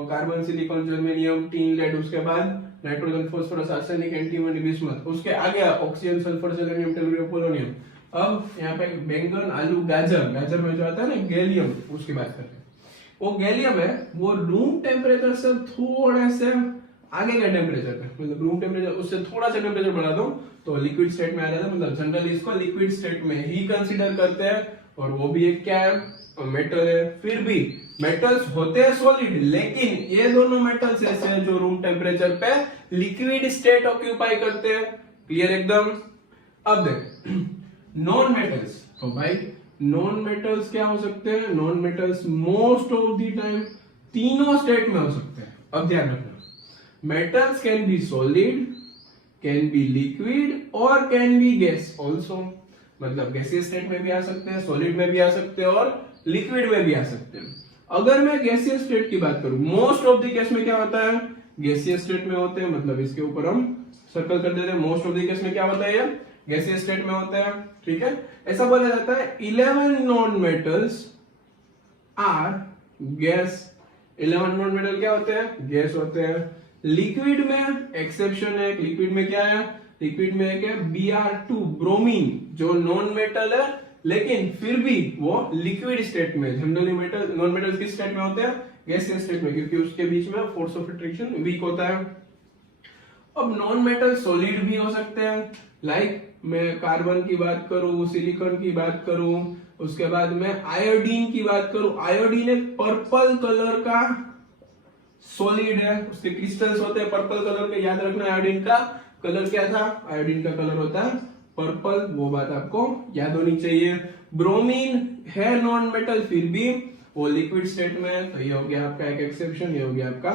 carbon, silicon, germanium, tin, lead, उसके बाद nitrogen, phosphorus, arsenic, antimony, bismuth, उसके आगे oxygen, sulphur, selenium, tellurium, polonium. अब यहाँ पे बैंगन, आलू, गाजर, गाजर में जो आता है ना गैलियम, उसकी बात करते हैं। वो गैलियम है, वो रूम टेम्परेचर से थोड़ा से आगे का टेम्परेचर पे, मतलब रूम टेम्परेचर उससे थोड़ा सा टेम्परेचर बढ़ा दो तो लिक्विड स्टेट में आ जाता है। मतलब जनरली इसको लिक्विड स्टेट में ही कंसीडर करते हैं, और वो भी एक क्या है, मेटल है। फिर भी मेटल्स होते हैं सॉलिड, लेकिन ये दोनों मेटल्स ऐसे हैं जो रूम टेम्परेचर पे लिक्विड स्टेट ऑक्यूपाई करते हैं। क्लियर एकदम? अब देख नॉन मेटल्स, तो भाई नॉन मेटल्स क्या हो सकते हैं? Non metals most of the time तीनों स्टेट में हो सकते हैं। अब ध्यान रखना, metals can be solid, can be liquid और कैन बी गैस ऑल्सो। मतलब गैसियस स्टेट में भी आ सकते हैं, सॉलिड में भी आ सकते हैं और लिक्विड में भी आ सकते हैं। अगर मैं गैसियस स्टेट की बात करूं, मोस्ट ऑफ द केस में क्या होता है? गैसियस स्टेट में होते हैं, मतलब इसके ऊपर हम सर्कल कर देते हैं। मोस्ट ऑफ द केस में क्या होता है? ये गैसियस स्टेट में होता है, ठीक है? ऐसा बोला जाता है 11 non metals are gas. 11 non metal क्या होते हैं? गैस होते हैं। लिक्विड में एक्सेप्शन है, लिक्विड में क्या है? लिक्विड में एक है Br2 ब्रोमीन, जो नॉन मेटल है, लेकिन फिर भी वो लिक्विड स्टेट में। जनरली मेटल, नॉन मेटल्स किस स्टेट में होते हैं? गैसियस स्टेट में, क्योंकि उसके बीच में फोर्स ऑफ अट्रैक्शन वीक होता है। अब नॉन मेटल सॉलिड भी हो सकते हैं, लाइक मैं कार्बन की बात करूं, सिलिकॉन की बात करूं, उसके बाद मैं आयोडीन की बात करूं। आयोडीन एक पर्पल कलर का सॉलिड है, उसके क्रिस्टल्स होते हैं पर्पल कलर के। याद रखना आयोडीन का कलर क्या था? आयोडीन का कलर होता है पर्पल, वो बात आपको याद होनी चाहिए। ब्रोमीन है नॉन मेटल, फिर भी वो लिक्विड स्टेट में है, तो ये हो गया आपका एक एक्सेप्शन, ये हो गया आपका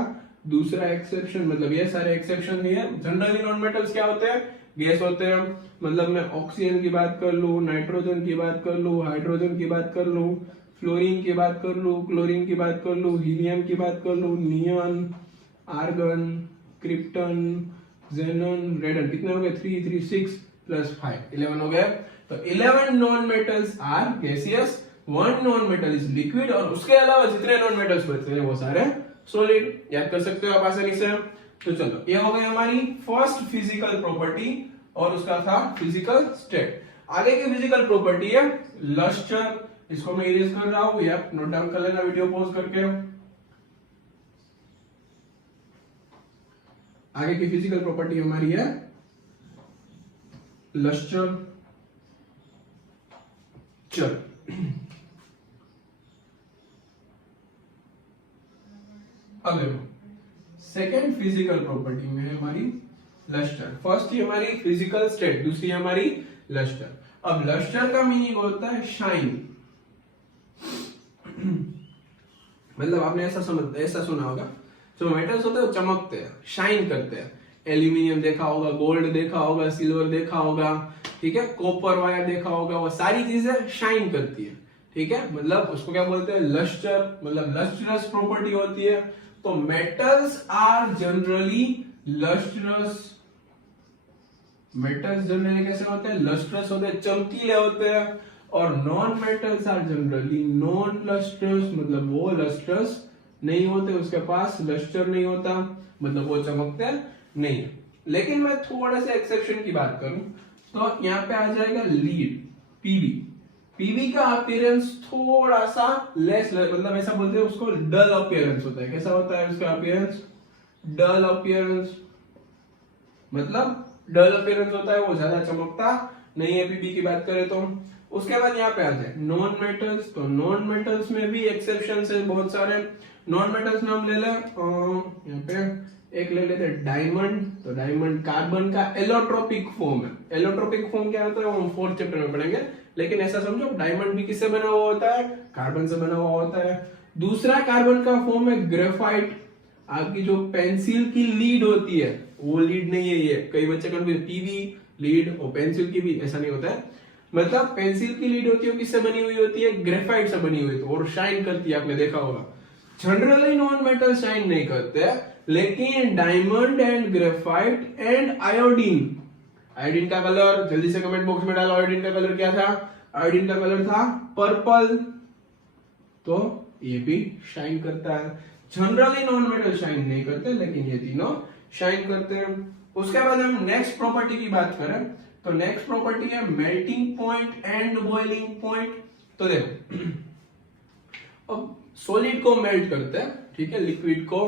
दूसरा एक्सेप्शन। मतलब ये सारे एक्सेप्शन ही है। जनरली नॉन मेटल्स क्या होते हैं? गैस होते हैं। मतलब मैं ऑक्सीजन की बात कर लूं, नाइट्रोजन की बात कर लूं, हाइड्रोजन की बात कर लूं, फ्लोरीन की बात कर लूं, क्लोरीन की बात कर लूं, हीलियम की बात कर लूं, नियॉन, आर्गन, क्रिप्टन, जेनन, रेडन। कितने हो गए? 3 3 6 प्लस 5 11 हो गए। तो 11 non metals are gaseous, 1 non metal is liquid, और उसके अलावा जितने नॉन मेटल्स बचते हैं वो सारे सॉलिड। याद कर सकते हो आप आसानी से। तो चलो ये हो गई हमारी फर्स्ट फिजिकल प्रॉपर्टी, और उसका था फिजिकल स्टेट। आगे की फिजिकल प्रॉपर्टी है लस्टर। इसको मैं इरेज कर रहा हूं, या नोट डाउन कर लेना वीडियो पॉज करके। आगे की फिजिकल प्रॉपर्टी हमारी है लस्टर चल। अब देखो सेकेंड फिजिकल प्रॉपर्टी में है हमारी लस्टर। फर्स्ट ही हमारी फिजिकल स्टेट, दूसरी हमारी लस्टर। अब लस्टर का मीनिंग होता है शाइन। मतलब आपने ऐसा सुना होगा, जो मेटल्स होते हैं वो चमकते हैं, शाइन करते हैं। एल्यूमिनियम देखा होगा, गोल्ड देखा होगा, सिल्वर देखा होगा, ठीक है, कॉपर वायर देखा होगा, वो सारी चीजें शाइन करती है, ठीक है। मतलब उसको क्या बोलते हैं, लस्टर, मतलब लस्ट्रस प्रॉपर्टी होती है। तो metals are generally lustrous. Metals generally कैसे होते हैं, लस्ट्रस होते हैं, चमकीले होते हैं। और non metals are generally non lustrous, मतलब वो लस्ट्रस नहीं होते, उसके पास लस्टर नहीं होता, मतलब वो चमकते नहीं है। लेकिन मैं थोड़ा सा एक्सेप्शन की बात करूं तो यहाँ पे आ जाएगा लीड, पीबी। पीबी का अपीयरेंस थोड़ा सा लेस, मतलब ऐसा बोलते हैं उसको डल अपीयरेंस होता है। कैसा होता है उसका अपीयरेंस, डल अपीयरेंस, मतलब डल अपीयरेंस होता है, वो ज्यादा चमकता नहीं है पीबी की बात करें तो। उसके बाद यहाँ पे आते हैं नॉन मेटल्स। तो नॉन मेटल्स में भी एक्सेप्शन है बहुत सारे। नॉन मेटल्स नाम ले ले, यहाँ पे एक ले लेते हैं डायमंड। तो डायमंड कार्बन का एलोट्रोपिक फॉर्म है। एलोट्रोपिक फॉर्म क्या होता है वो हम 4th चैप्टर में पढ़ेंगे, लेकिन ऐसा समझो डायमंड भी किससे बना हुआ होता है, कार्बन से बना हुआ होता है। दूसरा कार्बन का फॉर्म है ग्रेफाइट। आपकी जो पेंसिल की लीड होती है वो लीड नहीं है ये, कई बच्चे कंफ्यूज, पीवी लीड और पेंसिल की भी ऐसा नहीं होता है। मतलब पेंसिल की लीड होती है किससे बनी हुई होती है, ग्रेफाइट से बनी हुई, और शाइन करती है, आपने देखा होगा। जनरली नॉन मेटल शाइन नहीं करते, लेकिन diamond and graphite and iodine. Iodine का कलर जल्दी से कमेंट बॉक्स में डालो, आयोडीन का कलर क्या था, आयोडीन का कलर था पर्पल, तो ये भी शाइन करता है। जनरली नॉन मेटल शाइन नहीं करते, लेकिन ये तीनों शाइन करते हैं। उसके बाद हम नेक्स्ट प्रॉपर्टी की बात करें तो नेक्स्ट प्रॉपर्टी है melting point and boiling point. तो देखो अब सॉलिड को मेल्ट करते हैं, ठीक है, लिक्विड को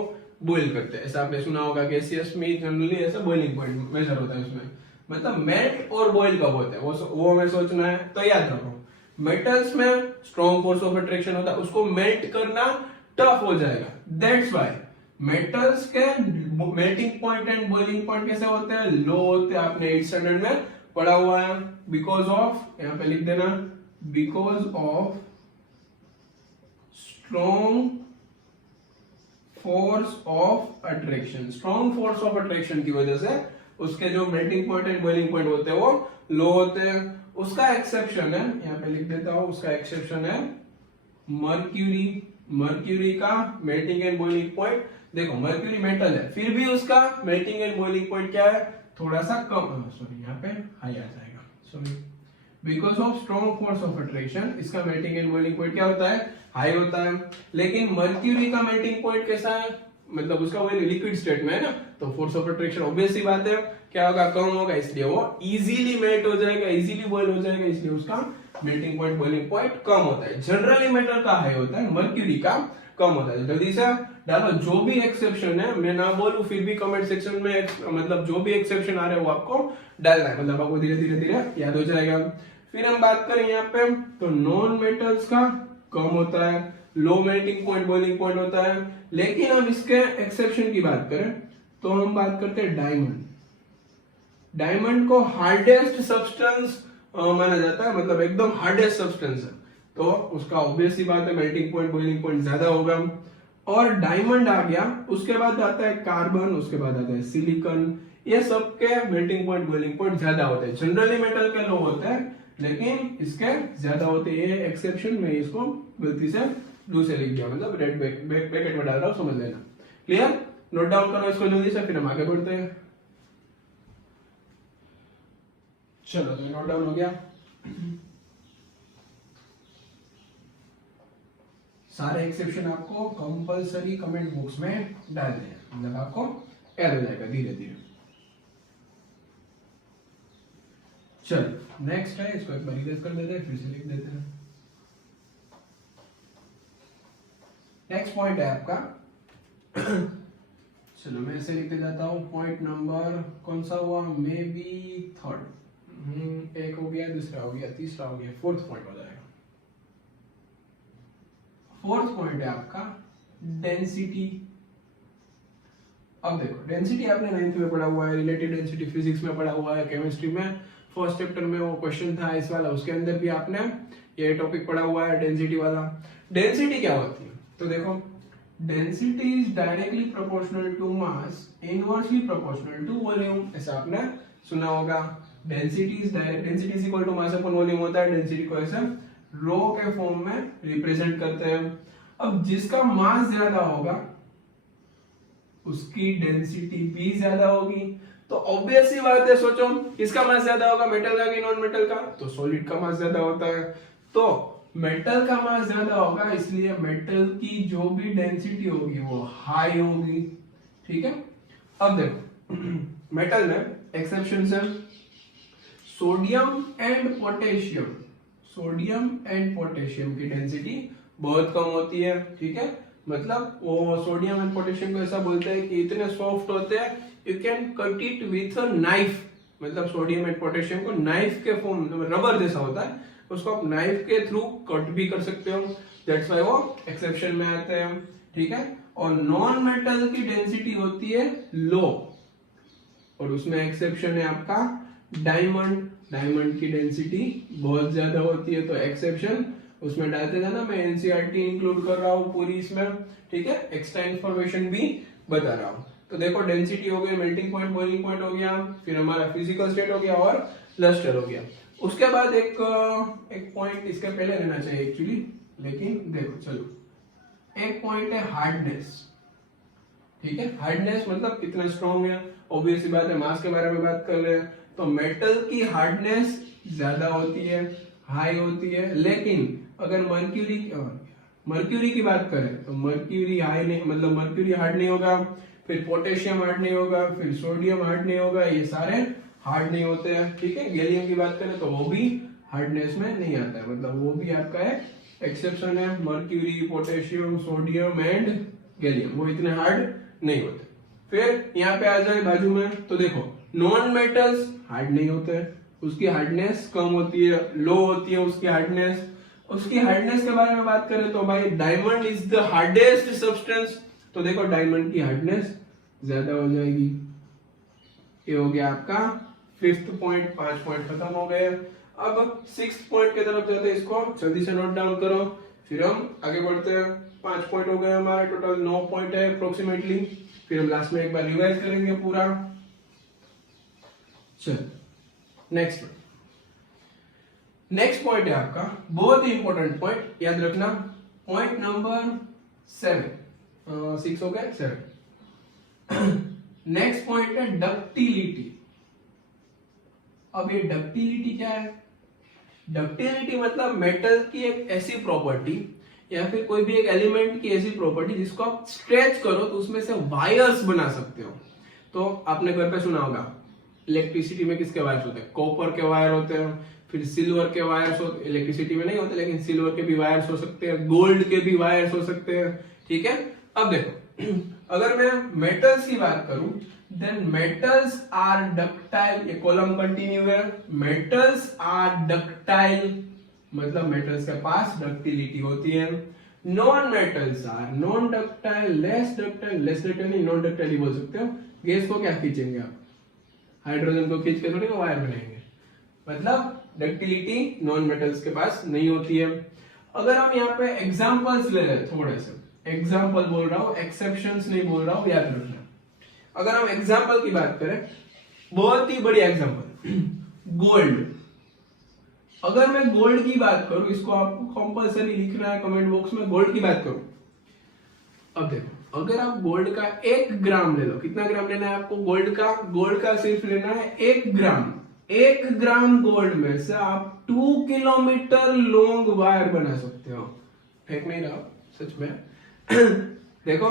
बॉइल करते हैं। ऐसा आपने सुना होगा गैसियस में जनरली ऐसा बॉइलिंग पॉइंट मेजर होता है उसमें। मतलब मेल्ट और बॉइल कब होता है वो हमें सोचना है। तो याद रखो मेटल्स में स्ट्रॉन्ग फोर्स ऑफ अट्रैक्शन होता है, उसको मेल्ट करना टफ हो जाएगा। दैट्स व्हाई मेटल्स के melting point and boiling point कैसे होते हैं, लो होते हैं। आपने 8th स्टैंडर्ड में पढ़ा हुआ है। बिकॉज ऑफ, यहां पे लिख देना, because of strong force of attraction. Strong force of attraction की वजह से उसके जो melting point and boiling point होते हैं वो लो होते हैं। उसका एक्सेप्शन है, यहां पे लिख देता हूं, उसका एक्सेप्शन है मर्क्यूरी। मर्क्यूरी का मेल्टिंग एंड बॉइलिंग पॉइंट, देखो मर्क्यूरी मेटल है, फिर भी उसका मेल्टिंग एंड बॉइलिंग पॉइंट क्या है, थोड़ा सा कम, सॉरी यहाँ पे हाई आ जाएगा, sorry. Because of strong force of attraction इसका मेल्टिंग एंड बॉइलिंग पॉइंट क्या होता है, हाई होता है। लेकिन मर्क्यूरी का मेल्टिंग पॉइंट कैसा है, मतलब उसका वो लिक्विड स्टेट में है ना, तो फोर्स ऑफ अट्रैक्शन ऑब्वियस सी बात है क्या होगा, कम होगा, इसलिए वो इजीली मेल्ट हो जाएगा, इजीली बॉइल हो जाएगा, इसलिए उसका मेल्टिंग पॉइंट बॉइलिंग पॉइंट कम होता है। जनरली मेटल का हाई होता है, मर्क्यूरी का कम होता है। जल्दी से डालो जो भी एक्सेप्शन है, मैं ना बोलूं फिर भी कमेंट सेक्शन में मतलब जो भी एक्सेप्शन आ रहा है वो आपको डालना है, मतलब आपको धीरे धीरे धीरे याद हो जाएगा। फिर हम बात करें यहाँ पे तो नॉन मेटल्स का कम होता है, low melting point boiling point होता है। लेकिन हम इसके एक्सेप्शन की बात करें तो हम बात करते हैं डायमंड। डायमंड को हार्डेस्ट सब्सटेंस माना जाता है, मतलब एकदम हार्डेस्ट सब्सटेंस है, तो उसका ऑब्वियस सी बात है मेल्टिंग पॉइंट बॉइलिंग पॉइंट ज्यादा होगा। और डायमंड आ गया, उसके बाद आता है कार्बन, उसके बाद आता है सिलिकॉन, ये सब के मेल्टिंग पॉइंट बॉइलिंग पॉइंट ज्यादा होते हैं। जनरली मेटल के लो होते हैं, लेकिन इसके ज्यादा होते हैं। ये एक्सेप्शन में इसको गलती से ब्लू से लिख दिया, मतलब रेड ब्रैकेट में डाल रहा हूं, समझ लेना। क्लियर, नोट डाउन करो इसको जल्दी से, फिर हम आगे बढ़ते हैं। चलो तो नोट डाउन हो गया, सारे एक्सेप्शन आपको कंपलसरी कमेंट बॉक्स में डालने हैं, मतलब आपको याद हो जाएगा धीरे धीरे। चलो नेक्स्ट है, इसको एक बार रिवाइज कर देते हैं, फिर से लिख देते हैं। नेक्स्ट पॉइंट है आपका चलो मैं ऐसे लिखते जाता हूं, पॉइंट नंबर कौन सा हुआ, मे बी 3rd, एक हो गया, दूसरा हो गया, तीसरा हो गया, फोर्थ पॉइंट हो जाएगा। फोर्थ पॉइंट है आपका डेंसिटी। अब देखो डेंसिटी आपने 9th में पढ़ा हुआ है, रिलेटिव डेंसिटी फिजिक्स में पढ़ा हुआ है, केमिस्ट्री में फर्स्ट चैप्टर में वो क्वेश्चन था इस वाला, उसके अंदर भी आपने ये टॉपिक पढ़ा हुआ है डेंसिटी वाला। डेंसिटी क्या होती है? तो देखो density is directly proportional to mass, inversely proportional to volume, ऐसा आपने सुना होगा। Density is equal to mass upon volume होता है। डेंसिटी को ऐसे रो के फॉर्म में रिप्रेजेंट करते हैं। अब जिसका मास ज्यादा होगा उसकी डेंसिटी भी ज्यादा होगी। तो ऑब्वियस सी बात है, सोचो किसका मास ज्यादा होगा, मेटल का कि नॉन मेटल का? तो सॉलिड का मास ज्यादा होता है, तो मेटल का मास ज्यादा होगा, इसलिए मेटल की जो भी डेंसिटी होगी वो हाई होगी। ठीक है। अब देखो मेटल में एक्सेप्शन है, sodium and potassium. Sodium and potassium की डेंसिटी बहुत कम होती है। ठीक है, मतलब वो सोडियम एंड पोटेशियम को ऐसा बोलते हैं कि इतने सॉफ्ट होते हैं, you can cut it with a knife. मतलब सोडियम एंड पोटेशियम को नाइफ के फॉर्म, रबर जैसा होता है, उसको आप नाइफ के थ्रू कट भी कर सकते हो। दैट्स व्हाई वो एक्सेप्शन में आते हैं। ठीक है, और नॉन मेटल की डेंसिटी होती है लो, और उसमें एक्सेप्शन है आपका डायमंड। डायमंड की डेंसिटी बहुत ज्यादा होती है, तो एक्सेप्शन उसमें डालते जाना। मैं एनसीईआरटी इंक्लूड कर रहा हूँ पूरी इसमें। ठीक है, एक्स्ट्रा इंफॉर्मेशन भी बता रहा हूँ। तो देखो डेंसिटी हो गई, मेल्टिंग पॉइंट, बॉइलिंग पॉइंट हो गया, फिर हमारा फिजिकल स्टेट हो गया और लस्टर हो गया। उसके बाद एक पॉइंट इसके पहले रहना चाहिए एक्चुअली, लेकिन देखो चलो, एक पॉइंट है हार्डनेस। ठीक है, हार्डनेस मतलब कितना स्ट्रॉन्ग है। ऑब्वियस सी बात है, मास के बारे में बात कर रहे हैं, तो मेटल की हार्डनेस ज्यादा होती है, हाई होती है। लेकिन अगर मर्क्यूरी की बात करें तो मर्क्यूरी हाई नहीं, मतलब मर्क्यूरी हार्ड नहीं होगा, फिर पोटेशियम हार्ड नहीं होगा, फिर सोडियम हार्ड नहीं होगा, ये सारे हार्ड नहीं होते हैं। ठीक है, गैलियम की बात करें तो वो भी हार्डनेस में नहीं आता है, मतलब वो भी आपका एक एक्सेप्शन है। Mercury, potassium, sodium and gallium वो इतने हार्ड नहीं होते। फिर यहाँ पे आ जाए बाजू में, तो देखो नॉन मेटल्स हार्ड नहीं होते हैं, उसकी हार्डनेस कम होती है, लो होती है उसकी हार्डनेस। उसकी हार्डनेस के बारे में बात करें तो भाई diamond is the hardest substance, तो देखो डायमंड की हार्डनेस ज्यादा हो जाएगी। ये हो गया आपका फिफ्थ पॉइंट, 5 पॉइंट खत्म हो गए। अब सिक्स्थ पॉइंट की तरफ जाते हैं, इसको जल्दी से नोट डाउन करो, फिर हम आगे बढ़ते हैं। 5 पॉइंट हो गए हमारे, टोटल 9 पॉइंट है अप्रोक्सीमेटली। फिर हम लास्ट में एक बार रिवाइज करेंगे पूरा। चल नेक्स्ट पॉइंट है आपका बहुत ही इंपॉर्टेंट पॉइंट, याद रखना, पॉइंट नंबर 7, 6 हो गए, 7। नेक्स्ट पॉइंट है डक्टिलिटी। अब ये डक्टिलिटी क्या है? डक्टिलिटी मतलब मेटल की एक ऐसी प्रॉपर्टी या फिर कोई भी एक एलिमेंट की ऐसी प्रॉपर्टी जिसको आप स्ट्रेच करो तो उसमें से वायर्स बना सकते हो। तो आपने घर पे सुना होगा इलेक्ट्रिसिटी में किसके वायर्स होते हैं? कॉपर के वायर होते हैं, फिर सिल्वर के वायर्स होते, इलेक्ट्रिसिटी में नहीं होते लेकिन सिल्वर के भी वायर्स हो सकते हैं, गोल्ड के भी वायर्स हो सकते हैं। ठीक है, अब देखो अगर मैं मेटल्स की बात करूं, देन मेटल्स आर डक्टाइल, ये कॉलम कंटिन्यू है, मेटल्स आर डक्टाइल मतलब मेटल्स के पास डक्टिलिटी होती है। Non metals are non ductile, less ductile नहीं, नॉन डक्टाइल ही बोल सकते हो। गैस को क्या खींचेंगे आप? हाइड्रोजन को खींच के थोड़ी वायर बनाएंगे, मतलब डक्टिलिटी नॉन मेटल्स के पास नहीं होती है। अगर हम यहाँ पे एग्जांपल्स ले रहे हैं, थोड़े से एग्जांपल बोल रहा हूँ, एक्सेप्शंस नहीं बोल रहा हूँ, याद रखना। अगर हम एग्जांपल की बात करें, बहुत ही बड़ी एग्जांपल, गोल्ड। अगर मैं गोल्ड की बात करूं, इसको आपको कंपलसरी लिखना है कमेंट बॉक्स में, गोल्ड की बात करूं। अब देखो अगर आप गोल्ड का 1 ग्राम ले लो, कितना ग्राम लेना है आपको गोल्ड का? गोल्ड का सिर्फ लेना है 1 ग्राम। 1 ग्राम गोल्ड में से आप 2 किलोमीटर लॉन्ग वायर बना सकते हो। फेक नहीं रहा, सच में। देखो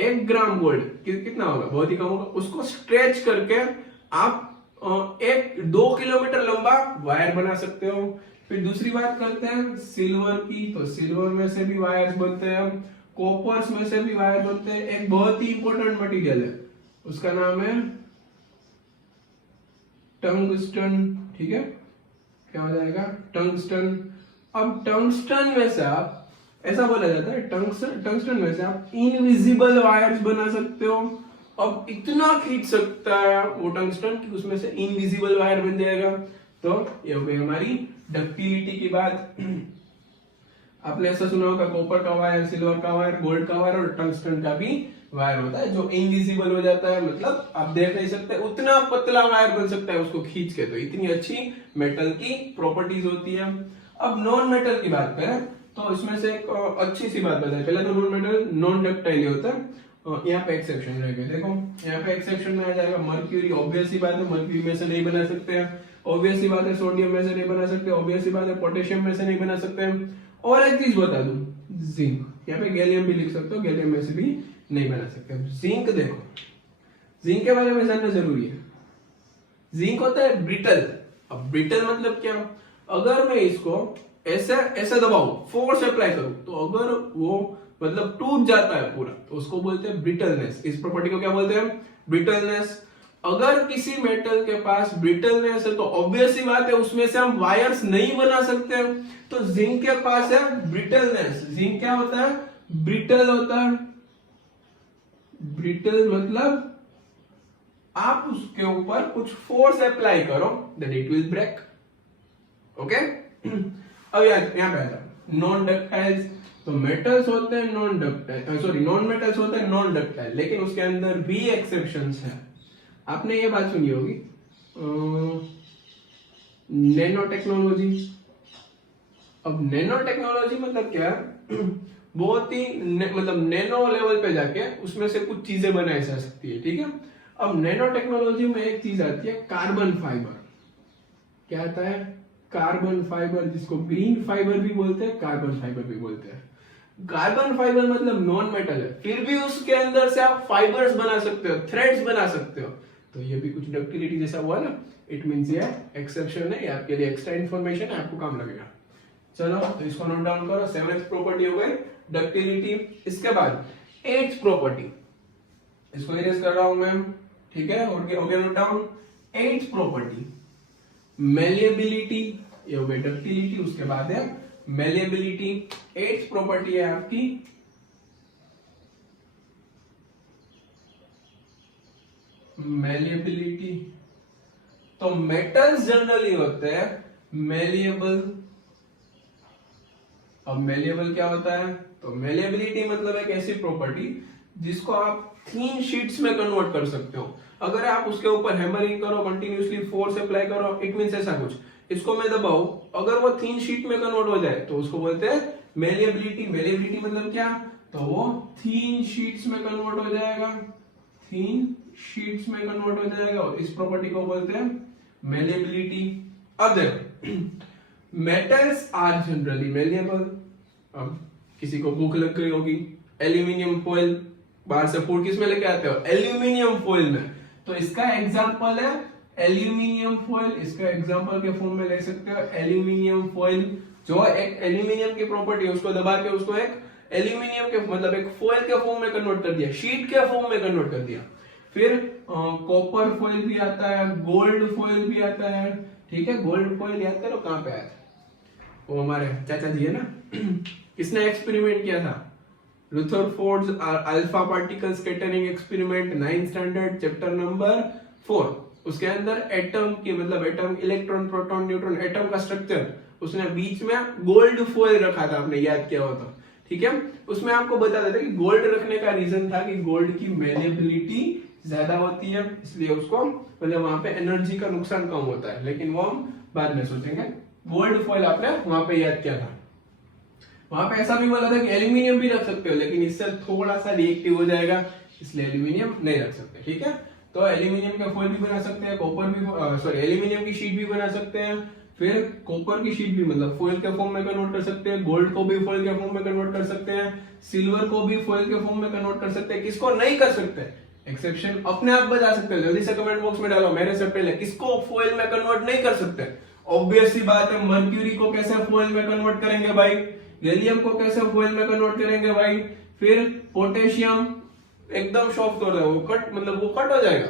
1 ग्राम गोल्ड कितना होगा? बहुत ही कम होगा। उसको स्ट्रेच करके आप 2 किलोमीटर लंबा वायर बना सकते हो। फिर दूसरी बात करते हैं सिल्वर की, तो सिल्वर में से भी वायर्स बनते हैं, कॉपर्स में से भी वायर बनते हैं। एक बहुत ही इंपॉर्टेंट मटेरियल है, उसका नाम है टंगस्टन। ठीक है, क्या हो जाएगा टंगस्टन। अब टंगस्टन में से आप, ऐसा बोला जाता है टंगस्टन में से आप इनविजिबल वायर्स बना सकते हो। अब इतना खींच सकता है वो टंगस्टन कि उसमें से इनविजिबल वायर बन जाएगा। तो ये हो गई हमारी डक्टिलिटी की बात। आपने ऐसा सुना होगा कॉपर का वायर, सिल्वर का वायर, गोल्ड का वायर और टंगस्टन का भी वायर होता है जो इनविजिबल हो जाता है, मतलब आप देख नहीं सकते, उतना पतला वायर बन सकता है उसको खींच के। तो इतनी अच्छी मेटल की प्रॉपर्टीज होती है। अब नॉन मेटल की बात करें तो इसमें से एक अच्छी सी बात बताए। पहले तो नॉन मेटल नॉन डक्टाइल होता है, यहाँ पे एक्सेप्शन रहेगा। देखो यहाँ पे एक्सेप्शन में आ जाएगा मर्क्यूरी। ऑब्वियस सी बात है मर्क्यूरी में से नहीं बना सकते हैं, ऑब्वियस सी बात है सोडियम में से नहीं बना सकते, ऑब्वियस सी बात है पोटेशियम में से नहीं बना सकते हैं। और एक चीज बता दूं, जिंक, यहाँ पे गैलियम भी लिख सकते हो, गैलियम में से भी नहीं बना सकते। जिंक देखो, जिंक के बारे में जानना जरूरी है। जिंक होता है ब्रिटल। अब ब्रिटल मतलब क्या, अगर मैं इसको ऐसे ऐसे दबाऊं, फोर्स अप्लाई करूं, तो अगर वो मतलब टूट जाता है पूरा, तो उसको बोलते हैं ब्रिटलनेस। इस प्रॉपर्टी को क्या बोलते हैं, ब्रिटलनेस। अगर किसी मेटल के पास ब्रिटलनेस है तो ऑब्वियस सी बात है उसमें से हम वायर्स नहीं बना सकते। तो जिंक के पास है ब्रिटलनेस। जिंक क्या होता है, ब्रिटल होता है। ब्रिटल मतलब आप उसके ऊपर कुछ फोर्स अप्लाई करो then it will break. Okay, अब यहां पे आता नॉन डक्टाइल्स। तो मेटल्स होते हैं non ductile, sorry non metals होते हैं नॉन डक्टाइल, लेकिन उसके अंदर भी एक्सेप्शंस है। आपने ये बात सुनी होगी नैनो टेक्नोलॉजी। अब नैनो टेक्नोलॉजी मतलब क्या है, बहुत ही मतलब नैनो लेवल पे जाके उसमें से कुछ चीजें बनाई जा सकती है। ठीक है, अब नैनो टेक्नोलॉजी में एक चीज आती है कार्बन फाइबर। क्या आता है, कार्बन फाइबर, जिसको ग्रीन फाइबर भी बोलते हैं, कार्बन फाइबर भी बोलते हैं। कार्बन फाइबर मतलब नॉन मेटल है, फिर भी उसके अंदर से आप फाइबर्स बना सकते हो, थ्रेड्स बना सकते हो। तो ये भी कुछ डक्टिलिटी जैसा हुआ ना, इट मींस ये एक्सेप्शन है, ये आपके लिए एक्स्ट्रा इंफॉर्मेशन है, आपको काम लगेगा। चलो तो इसको नोट डाउन करो। 7th प्रॉपर्टी हो गई डक्टिलिटी। इसके बाद 8th प्रॉपर्टी, इसको इरेज कर रहा हूं मैं, ठीक है, और हो गया note down. 8th property malleability, ये हो गई डक्टिलिटी। उसके बाद है मेलिएबिलिटी। 8th प्रॉपर्टी है आपकी मेलिएबिलिटी। तो मेटल्स जनरली होते हैं मेलिएबल। अब मेलिएबल क्या होता है, तो मेलिएबिलिटी मतलब एक ऐसी प्रॉपर्टी जिसको आप थिन शीट्स में कन्वर्ट कर सकते हो। अगर आप उसके ऊपर हैमरिंग करो, कंटिन्यूअसली फोर्स अप्लाई करो, इट मींस ऐसा कुछ, इसको मैं दबाऊं, अगर वो थिन शीट में कन्वर्ट हो जाए तो उसको बोलते हैं मेलिएबिलिटी। मेलिएबिलिटी मतलब क्या, तो वो थिन शीट्स में कन्वर्ट हो जाएगा, थिन शीट्स में कन्वर्ट हो जाएगा, और इस प्रॉपर्टी को बोलते हैं मेलिएबिलिटी। अब देखो मेटल्स आर जनरली मेलिएबल। अब किसी को भूख लग गई होगी, एल्यूमिनियम फॉइल बाहर से फूड किस में लेके आते हो, एल्यूमिनियम फॉइल में। तो इसका एग्जांपल है एल्यूमिनियम फॉइल। इसका एग्जांपल के फॉर्म में ले सकते हो एल्यूमिनियम फॉइल। जो एक एल्यूमिनियम की प्रॉपर्टी है उसको दबा के उसको एक एल्यूमिनियम के मतलब एक फॉइल के फॉर्म में कन्वर्ट कर दिया, शीट के फॉर्म में कन्वर्ट कर दिया। फिर कॉपर फॉइल भी आता है, गोल्ड फॉइल भी आता है। ठीक है, गोल्ड फॉइल याद करो कहां पे आया था, वो हमारे चाचा जी है ना किसने एक्सपेरिमेंट किया था, Rutherford's alpha particle scattering experiment, 9th standard, chapter number 4। उसके अंदर एटम की मतलब atom, electron, proton, neutron, atom का स्ट्रक्चर, उसने बीच में गोल्ड फॉइल रखा था, आपने याद किया हो तो। ठीक है, उसमें आपको बता देता कि गोल्ड रखने का रीजन था कि गोल्ड की मेलिएबिलिटी ज्यादा होती है, इसलिए उसको मतलब वहां पे एनर्जी का नुकसान कम होता है, लेकिन वो हम बाद में सोचेंगे। गोल्ड फॉइल आपने वहां पे याद किया था। वहां पे ऐसा भी बोला था कि एल्यूमिनियम भी रख सकते हो, लेकिन इससे थोड़ा सा रिएक्टिव हो जाएगा, इसलिए एल्यूमिनियम नहीं रख सकते। ठीक है, तो एल्यूमिनियम का फॉइल भी बना सकते हैं, कॉपर भी सॉरी एल्यूमिनियम की शीट भी बना सकते हैं, फिर कॉपर की शीट भी मतलब फॉइल के फॉर्म में कन्वर्ट कर सकते हैं, गोल्ड को भी फॉइल के फॉर्म में कन्वर्ट कर सकते हैं, सिल्वर को भी फॉइल के फॉर्म में कन्वर्ट कर सकते हैं। किसको नहीं कर सकते, एक्सेप्शन अपने आप बता सकते हो, जल्दी से कमेंट बॉक्स में डालो मेरे से पहले, किसको फॉइल में कन्वर्ट नहीं कर सकते। ऑब्वियस सी बात है, मर्क्यूरी को कैसे फॉइल में कन्वर्ट करेंगे भाई, गैलियम को कैसे फॉइल में कन्वर्ट करेंगे भाई, फिर पोटेशियम एकदम सॉफ्ट हो रहा है, वो कट मतलब वो कट हो जाएगा,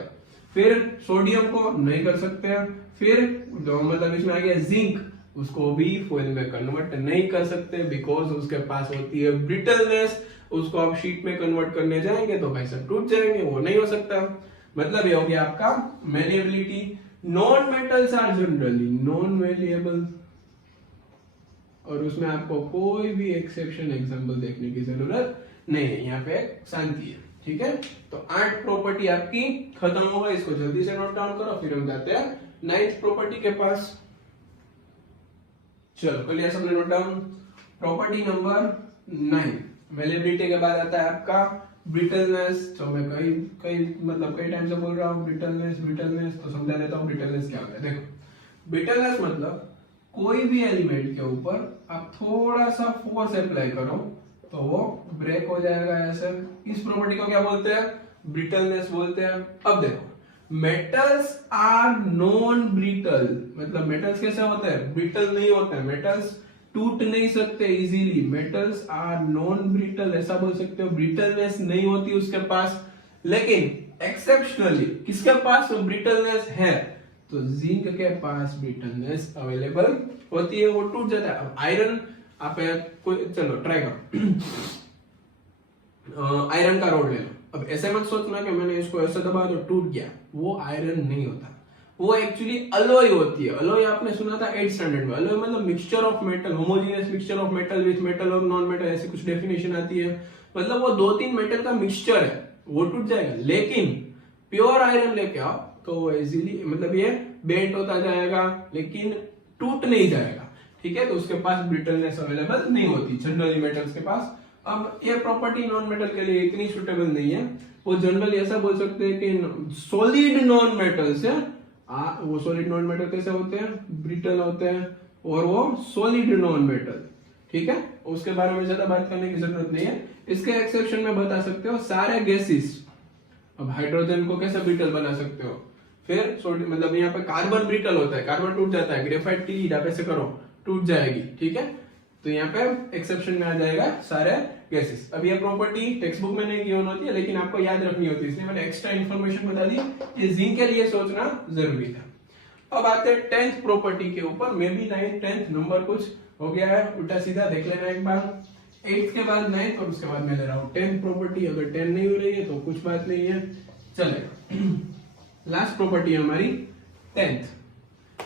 फिर सोडियम को नहीं कर सकते हैं, फिर जो मतलब इसमें आ गया जिंक, उसको भी फॉइल में कन्वर्ट नहीं कर सकते बिकॉज उसके पास होती है ब्रिटलनेस। उसको आप शीट में कन्वर्ट करने जाएंगे तो भाई सब टूट जाएंगे, वो नहीं हो सकता। मतलब ये हो गया आपका malleability. Non metals are generally non malleable, और उसमें आपको कोई भी एक्सेप्शन एग्जांपल देखने की जरूरत नहीं है, यहाँ पे शांति है। ठीक है, तो 8 प्रॉपर्टी आपकी खत्म होगा, इसको जल्दी से नोट डाउन करो, फिर हम जाते हैं 9th प्रॉपर्टी के पास। चलो कर लिया सबने note down. Property number 9, malleability के बाद आता है आपका ब्रिटलनेस। तो मैं कई टाइम से बोल रहा हूँ ब्रिटलनेस, तो समझा देता हूँ ब्रिटलनेस क्या होता है। देखो ब्रिटलनेस मतलब कोई भी एलिमेंट के ऊपर आप थोड़ा सा फोर्स अप्लाई करो तो वो ब्रेक हो जाएगा ऐसे। इस प्रॉपर्टी को क्या बोलते हैं? ब्रिटलनेस बोलते हैं। अब देखो मेटल्स आर नॉन ब्रिटल, मतलब मेटल्स कैसे होते हैं? ब्रिटल नहीं होते हैं, मेटल्स टूट नहीं सकते easily, metals are non brittle ऐसा बोल सकते हो। ब्रिटलनेस नहीं होती उसके पास, लेकिन एक्सेप्शनली किसके पास ब्रिटलनेस है? तो जिंक के पास ब्रिटलनेस अवेलेबल होती है, वो टूट जाता है। अब आयरन आप चलो ट्राई करो आयरन का रोड ले लो। अब ऐसे मत सोचना कि मैंने इसको ऐसे दबाया तो टूट गया, वो आयरन नहीं होता, वो एक्चुअली अलॉय होती है। अलॉय आपने सुना था 8th स्टैंडर्ड में। अलॉय मतलब mixture of metal, homogeneous mixture of metal with metal और नॉन मेटल, ऐसी कुछ डेफिनेशन आती है। मतलब वो 2-3 मेटल का मिक्सचर है, वो टूट जाएगा। लेकिन प्योर आयरन लेके आओ तो वो इजीली मतलब ये बेंट होता जाएगा लेकिन टूट नहीं जाएगा। ठीक है, तो उसके पास ब्रिटलनेस अवेलेबल नहीं होती जनरली मेटल्स के पास। अब ये प्रॉपर्टी नॉन मेटल के लिए इतनी सुटेबल नहीं है। वो जनरली ऐसा बोल सकते हैं कि सॉलिड नॉन मेटल्स है, वो सॉलिड नॉन मेटल कैसे होते हैं? ब्रिटल होते हैं, और वो सॉलिड नॉन मेटल। ठीक है, उसके बारे में ज्यादा बात करने की जरूरत नहीं है। इसके एक्सेप्शन में बता सकते हो सारे गैसेस। अब हाइड्रोजन को कैसे ब्रिटल बना सकते हो? फिर मतलब यहाँ पे कार्बन ब्रिटल होता है, कार्बन टूट जाता है। ग्रेफाइट की लीड आप ऐसे करो टूट जाएगी। ठीक है, तो यहाँ पे एक्सेप्शन में आ जाएगा सारे गैसेस। अब ये प्रॉपर्टी टेक्स्ट बुक में नहीं गिवन होती है, लेकिन आपको याद रखनी होती है, इसलिए मैंने एक्स्ट्रा इन्फॉर्मेशन बता दी। ये जिंक के लिए सोचना जरूरी था। अब आते हैं 10th प्रॉपर्टी के ऊपर। May be 9th 10th number कुछ हो गया है उल्टा सीधा, देख लेना एक बार। 8th के बाद 9th और उसके बाद मैं ले रहा हूँ 10th प्रॉपर्टी। अगर 10 नहीं हो रही है तो कुछ बात नहीं है, चलेगा। लास्ट प्रॉपर्टी है हमारी 10th।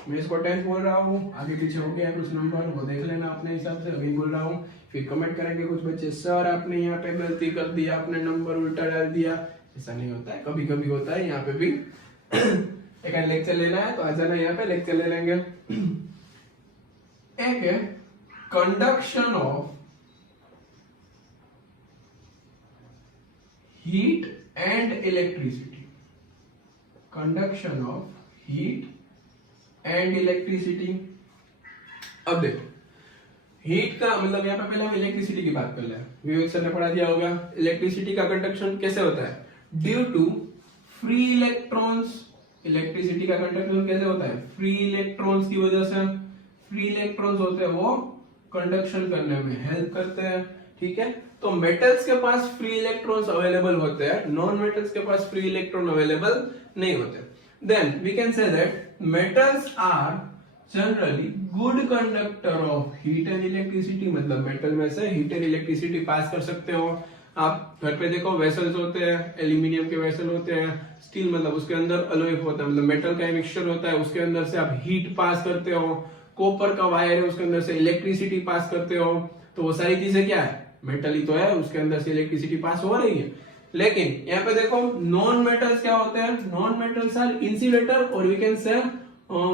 मैं इसको 10th बोल रहा हूँ, आगे पीछे हो गया कुछ नंबर, वो देख लेना अपने हिसाब से। अभी बोल रहा हूँ, फिर कमेंट करेंगे कुछ बच्चे, सर आपने यहाँ पे गलती कर दिया, आपने नंबर उल्टा डाल दिया। ऐसा नहीं होता है, कभी कभी होता है। यहाँ पे भी एक लेक्चर लेना है तो आ जाना, यहाँ पे लेक्चर ले लेंगे। एक है conduction of heat and electricity. Conduction of heat and electricity. अब देखो हीट का मतलब यहाँ पे पहले हम इलेक्ट्रिसिटी की बात कर ले, विवेक सर ने पढ़ा दिया होगा। इलेक्ट्रिसिटी का कंडक्शन कैसे होता है? Due to free electrons. Electricity का कंडक्शन कैसे होता है? फ्री इलेक्ट्रॉन्स की वजह से। फ्री इलेक्ट्रॉन्स होते हैं वो कंडक्शन करने में हेल्प करते हैं। ठीक है, तो मेटल्स के पास फ्री इलेक्ट्रॉन्स अवेलेबल होते हैं, नॉन मेटल्स के पास फ्री इलेक्ट्रॉन अवेलेबल नहीं होते। Then we can say that metals are generally good conductor of heat and electricity. मतलब मेटल में से हीट एंड इलेक्ट्रिसिटी पास कर सकते हो। आप घर पे देखो वेसल्स होते हैं, एल्यूमिनियम के वेसल होते हैं, स्टील मतलब उसके अंदर अलॉय होता है, मतलब मेटल का मिक्सचर होता है, उसके अंदर से आप हीट पास करते हो। कॉपर का वायर है, उसके अंदर से इलेक्ट्रिसिटी पास करते हो। तो वो सारी चीजें क्या है? मेटल ही तो है, उसके अंदर से इलेक्ट्रिसिटी पास हो रही है। लेकिन यहाँ पे देखो नॉन मेटल्स क्या होते हैं? नॉन मेटल्स आर इंसुलेटर और we can say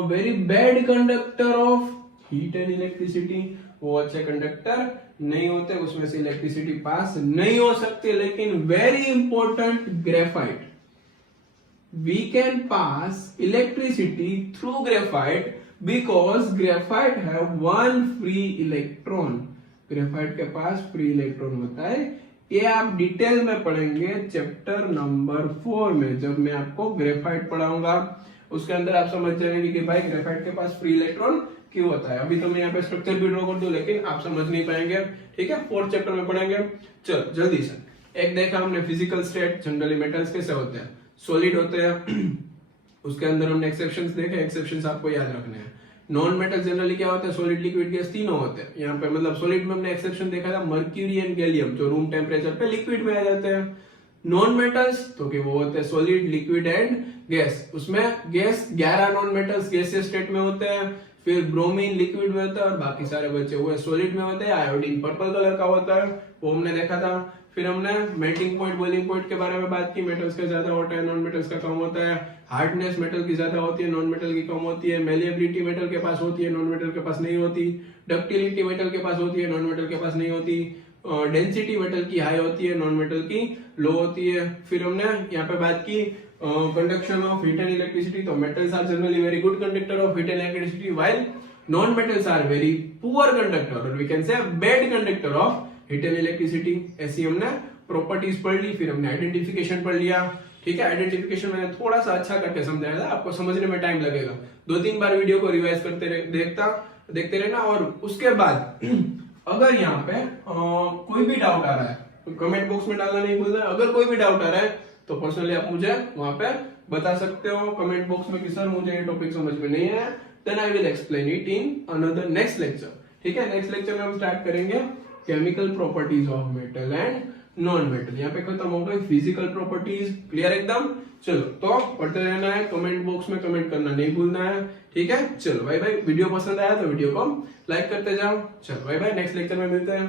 very bad conductor of heat and electricity. वो अच्छे कंडक्टर नहीं होते, उसमें से इलेक्ट्रिसिटी पास नहीं हो सकती। लेकिन very important, graphite, we can pass electricity through graphite because graphite have one free electron. Graphite के पास फ्री इलेक्ट्रॉन होता है। ये आप डिटेल में पढ़ेंगे चैप्टर नंबर 4 में, जब मैं आपको ग्रेफाइट पढ़ाऊंगा। उसके अंदर आप समझ जाएंगे कि भाई ग्रेफाइट के पास फ्री इलेक्ट्रॉन क्यों होता है। अभी तो मैं यहाँ पे स्ट्रक्चर भी ड्रॉ कर दूं, लेकिन आप समझ नहीं पाएंगे। ठीक है, 4th चैप्टर में पढ़ेंगे। चलो जल्दी से, एक देखा हमने फिजिकल स्टेट, जनरली मेटल्स कैसे होते हैं? सॉलिड होते हैं, उसके अंदर हमने एक्सेप्शंस देखे, एक्सेप्शंस आपको याद रखने हैं। नॉन मेटल जनरली क्या होता है, सॉलिड लिक्विड गैस तीनों होते हैं। यहाँ पे मतलब सॉलिड में हमने एक्सेप्शन देखा था मर्क्यूरी एंड गैलियम, जो रूम टेम्परेचर पे लिक्विड में आ जाते हैं। नॉन मेटल्स तो कि वो होते हैं सॉलिड, लिक्विड एंड गैस। उसमें gas 11 non metals gaseous state में होते हैं, फिर ब्रोमीन लिक्विड में होता है और बाकी सारे बचे हुए सॉलिड में होते हैं। आयोडीन पर्पल कलर का होता है, वो हमने देखा था। फिर हमने मेल्टिंग पॉइंट, बॉइलिंग पॉइंट के बारे में बात की। मेटल्स का ज्यादा होता है, नॉन मेटल्स का कम होता है। हार्डनेस मेटल की ज्यादा होती है, नॉन मेटल की कम होती है। मेलिएबिलिटी मेटल के पास होती है, नॉन मेटल के पास नहीं होती। डक्टिलिटी मेटल के पास होती है, नॉन मेटल के पास नहीं होती। डेंसिटी मेटल की हाई होती है, नॉन मेटल की लो होती है। फिर हमने यहाँ पे बात की conduction of heat and electricity. तो metals are generally very good conductor of heat and electricity, while non metals are very poor conductor, और we can say bad conductor of heat and electricity. ऐसी हमने properties पढ़ ली। फिर हमने identification पढ़ लिया। ठीक है, आइडेंटिफिकेशन मैंने थोड़ा सा अच्छा करके समझाया था, आपको समझने में टाइम लगेगा। 2-3 बार वीडियो को रिवाइज करते देखते रहना। और उसके बाद अगर यहाँ पे कोई भी डाउट आ रहा है तो कमेंट बॉक्स में डालना नहीं भूलना। अगर कोई भी डाउट आ रहा है तो पर्सनली आप मुझे वहां पे बता सकते हो कमेंट बॉक्स में कि सर मुझे ये टॉपिक समझ में नहीं है, then I will explain it in another next lecture. ठीक है, नेक्स्ट लेक्चर में हम स्टार्ट करेंगे chemical properties of metal and non metal. यहाँ पे खत्म हो गई फिजिकल प्रॉपर्टीज। क्लियर एकदम? चलो, तो पढ़ते रहना है, कमेंट बॉक्स में कमेंट करना नहीं भूलना है। ठीक है, चलो बाय बाय। वीडियो पसंद आया तो वीडियो को लाइक करते जाओ। चलो बाय बाय, नेक्स्ट लेक्चर में मिलते हैं।